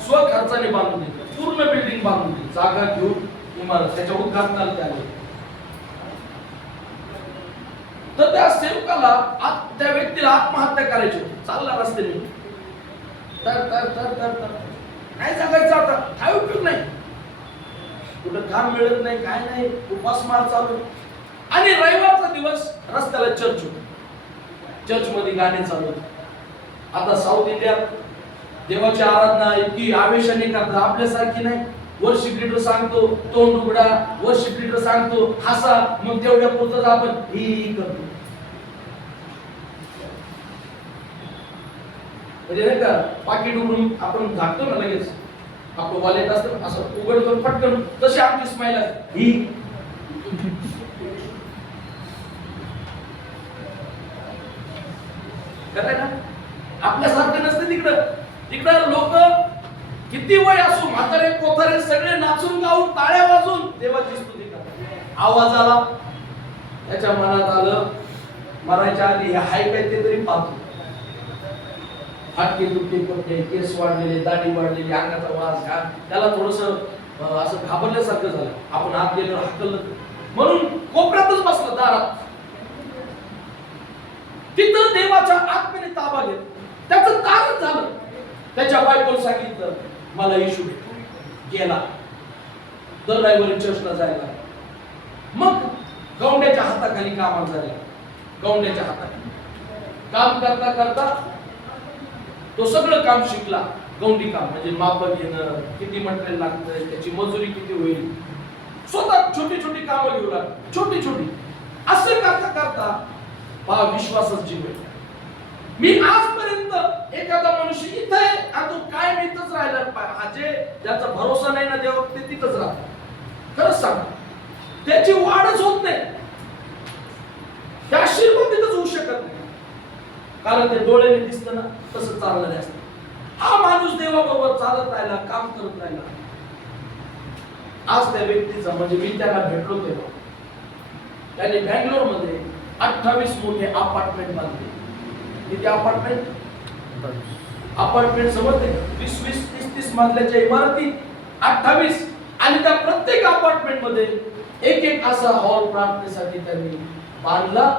स्वखर्चाने बांधून दिलं. पूर्ण बिल्डिंग बांधून दिली. जागा घेऊन इमारत. त्याच्या उद्घाटनाला ते आले. तर त्या सेवकाला त्या व्यक्तीला आत्महत्या करायची होती. चालला रस्त्याने तर काय जगायचं आता? काय उपयोग नाही. कुठं काम मिळत नाही, काय नाही, उपासमार चालू. आणि रविवारचा दिवस रस्त्याला चर्च होता. चर्च मध्ये गाणे चालू होते. आता साऊथ इंडियात देवाची आराधना इतकी आवेशाने करतात, आपल्यासारखी नाही. वर्शिप लीडर सांगतो तोंड उघडा, वर्शिप लीडर सांगतो हसा, मग तेवढ्या पुरतच आपण ही करतो. म्हणजे नाही का, पाकिट उघडून आपण झाकतो ना लगेच, आपलं वॉलेट असतं असं उघडतो पटकन, तशी आमची स्माइल आहे ही. काय ना, आपल्यासारखं नसतं तिकडं. तिकडं लोक किती वय असो, म्हातारे कोथारे सगळे नाचून गाऊन टाळ्या वाजून देवाची स्तुती करतात. आवाज आला, त्याच्या मनात आलं मरायच्या आधी हे हाय काय ते तरी पाहतो. फाटके तुटके कपडे, केस वाढलेले, दाढी वाढलेली, अंगाचा वास घाम, त्याला थोडस असं घाबरल्यासारखं झालं. आपण आत गेल्यावर हाकललं म्हणून कोपऱ्यातच बसलं दारात. तिथं देवाच्या आत्म्याने ताबा घेतला. त्याचं कारण झालं, त्याच्या बायकोला सांगितलं मला येशू भेटला. गेला दर रविवारी चर्चला जायला. मग गौंड्याच्या हाताखाली कामाला झाला. गौंड्याच्या हाताखाली काम करता करता तो सगळं काम शिकला. गौंडी काम म्हणजे माप घेणं, किती मटेरियल लागतं, त्याची मजुरी किती होईल, स्वतः छोटी छोटी कामं घेऊ लागला. छोटी छोटी असं करता करता पहा विश्वासात जीव आहे. मी आजपर्यंत एखादा मनुष्य इथं आहे आणि तो काय इथंच राहिला पाहिजे, ज्याचा भरोसा नाही ना देवा, ते तिथंच राहतो. खरंच सांग, त्याची वाढच होत नाही, त्या आशीर्वाद तिथंच होऊ शकत नाही. कारण ते डोळ्याने दिसतं ना, तसं चाललं असतं. हा माणूस देवाबरोबर चालत राहिला, काम करत राहिला. आज त्या व्यक्तीचा म्हणजे मी त्याला भेटलो तेव्हा त्याने बँगलोरमध्ये 28 मोठे अपार्टमेंट बांधले. किती अपार्टमेंट समजते? 20-20, 30-30 मजल्याच्या इमारती 28. आणि त्या प्रत्येक अपार्टमेंट मध्ये एक एक असा हॉल प्रार्थनेसाठी त्यांनी बांधला.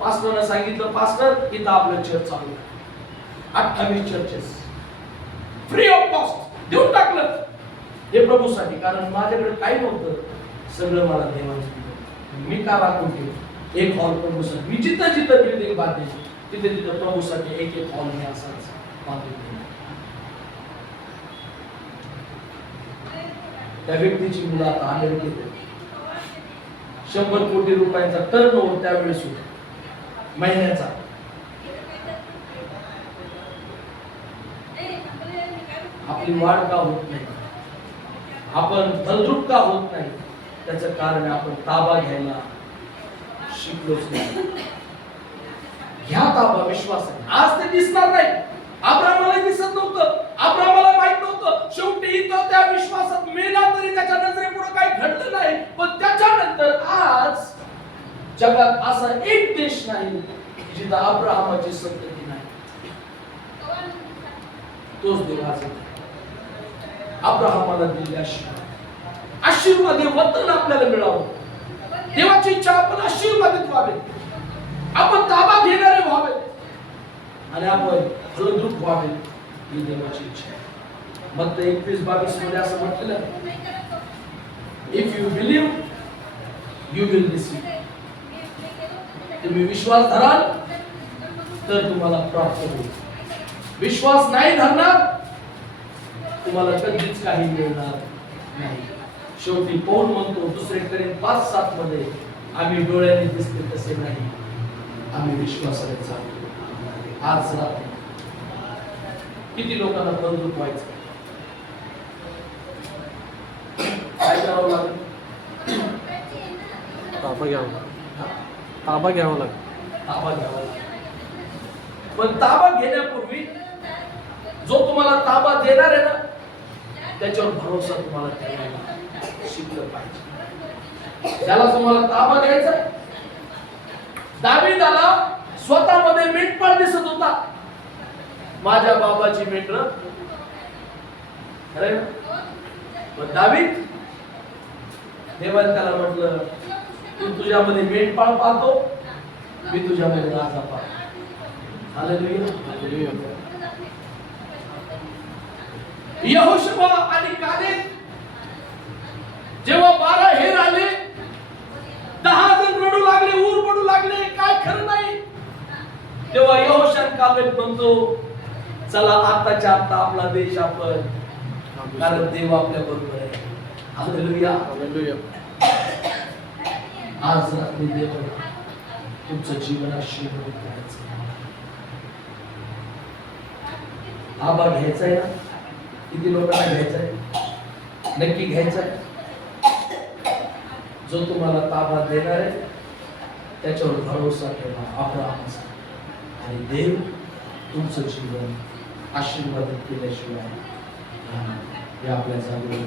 पास्टरने सांगितलं, पास्टर इथं आपलं चर्च चालू आहे. 28 चर्चेस फ्री ऑफ कॉस्ट देऊन टाकलं हे प्रभूसाठी. कारण माझ्याकडे काही नव्हतं, सगळं मला देवाने दिलं. मी का राखून ठेवू एक हॉल प्रभूसाठी. मी जिथं जिथं बिल्डिंग बांधली तिथे तिथं प्रभूसाठी एक एक हॉल मी असाच बांधून दिला. त्या व्यक्तीची मुलं आता अमेरिकेत 100 कोटी रुपयांचा टर्नओव्हर त्यावेळेस होता महिन्याचा. आपली वाढ का होत नाही, आपण फलद्रूप का होत नाही, त्याचं कारण आपण ताबा घ्यायला शिकलोच नाही. ह्या ताबा विश्वास आहे. आज ते दिसणार नाही. अब्राहमाला दिसत नव्हतं, अब्राहमाला माहित नव्हतं. शेवटी इथं त्या विश्वासात मेला तरी त्याच्या नजरेपुढे काही घडलं नाही. पण त्याच्यानंतर आज जगात असा एक देश नाही जिथं अब्राहमाची संतती नाही. तोच देव आज अब्राहमाला दिलेल्या आशीर्वादी वतन आपल्याला मिळावं. देवाची इच्छा आपण आशीर्वादित व्हावे, आपण ताबा घेणारे व्हावे आणि आपण फलद्रूप व्हावे ही देवाची इच्छा. मत्ती 21-22 मध्ये असं म्हटलेलं, if you believe you will receive. तुम्ही विश्वास धराल तर तुम्हाला प्राप्त होईल. विश्वास नाही धरणार तुम्हाला कधीच काही मिळणार नाही. शेवटी पौल म्हणतो 2 कोरिंथ 5:7 मध्ये, आम्ही डोळ्याने दिसते तसे नाही, आम्ही विश्वासाने चालतो. आज रात्री किती लोकांना फलद्रूप व्हायचं, काय करावं लागेल? ताबा घ्यावा लागेल. ताबा घ्यावा लागेल. ताबा घ्यावा लागेल. पण ताबा घेण्यापूर्वी जो तुम्हाला ताबा देणार आहे ना त्याच्यावर भरोसा तुम्हाला ठेवायला शिकलं पाहिजे. त्याला तुम्हाला ताबा द्यायचा. दावीदाला स्वतःमध्ये मेंढपाळ दिसत होता. माझ्या बाबाची मेंढर अरे पण दावीद, देवाने त्याला म्हटलं, तू तुझ्यामध्ये मेंढपाळ पाहतो, मी तुझ्यामध्ये राजा पाहतो. Hallelujah, hallelujah. यहोशुआ आणि कालेब जेव्हा 12 हेर आले, 10 जण रडू लागले, ऊर पडू लागले, काय खरं नाही. तेव्हा यहोशुआ आणि कालेब म्हणतो, चला आताच्या आता आपला देश आपण, कारण देव आपल्या बरोबर आहे. Hallelujah, hallelujah. आज रात्री देव तुमचं जीवन आशीर्वादित करायचं. ताबा घ्यायचा आहे ना? किती लोकांना घ्यायचा आहे? नक्की घ्यायचा आहे. जो तुम्हाला ताबा देणार आहे त्याच्यावर भरोसा ठेवा, अब्राहमाचा. आणि देव तुमचं जीवन आशीर्वादित केल्याशिवाय हे आपल्या जागेवर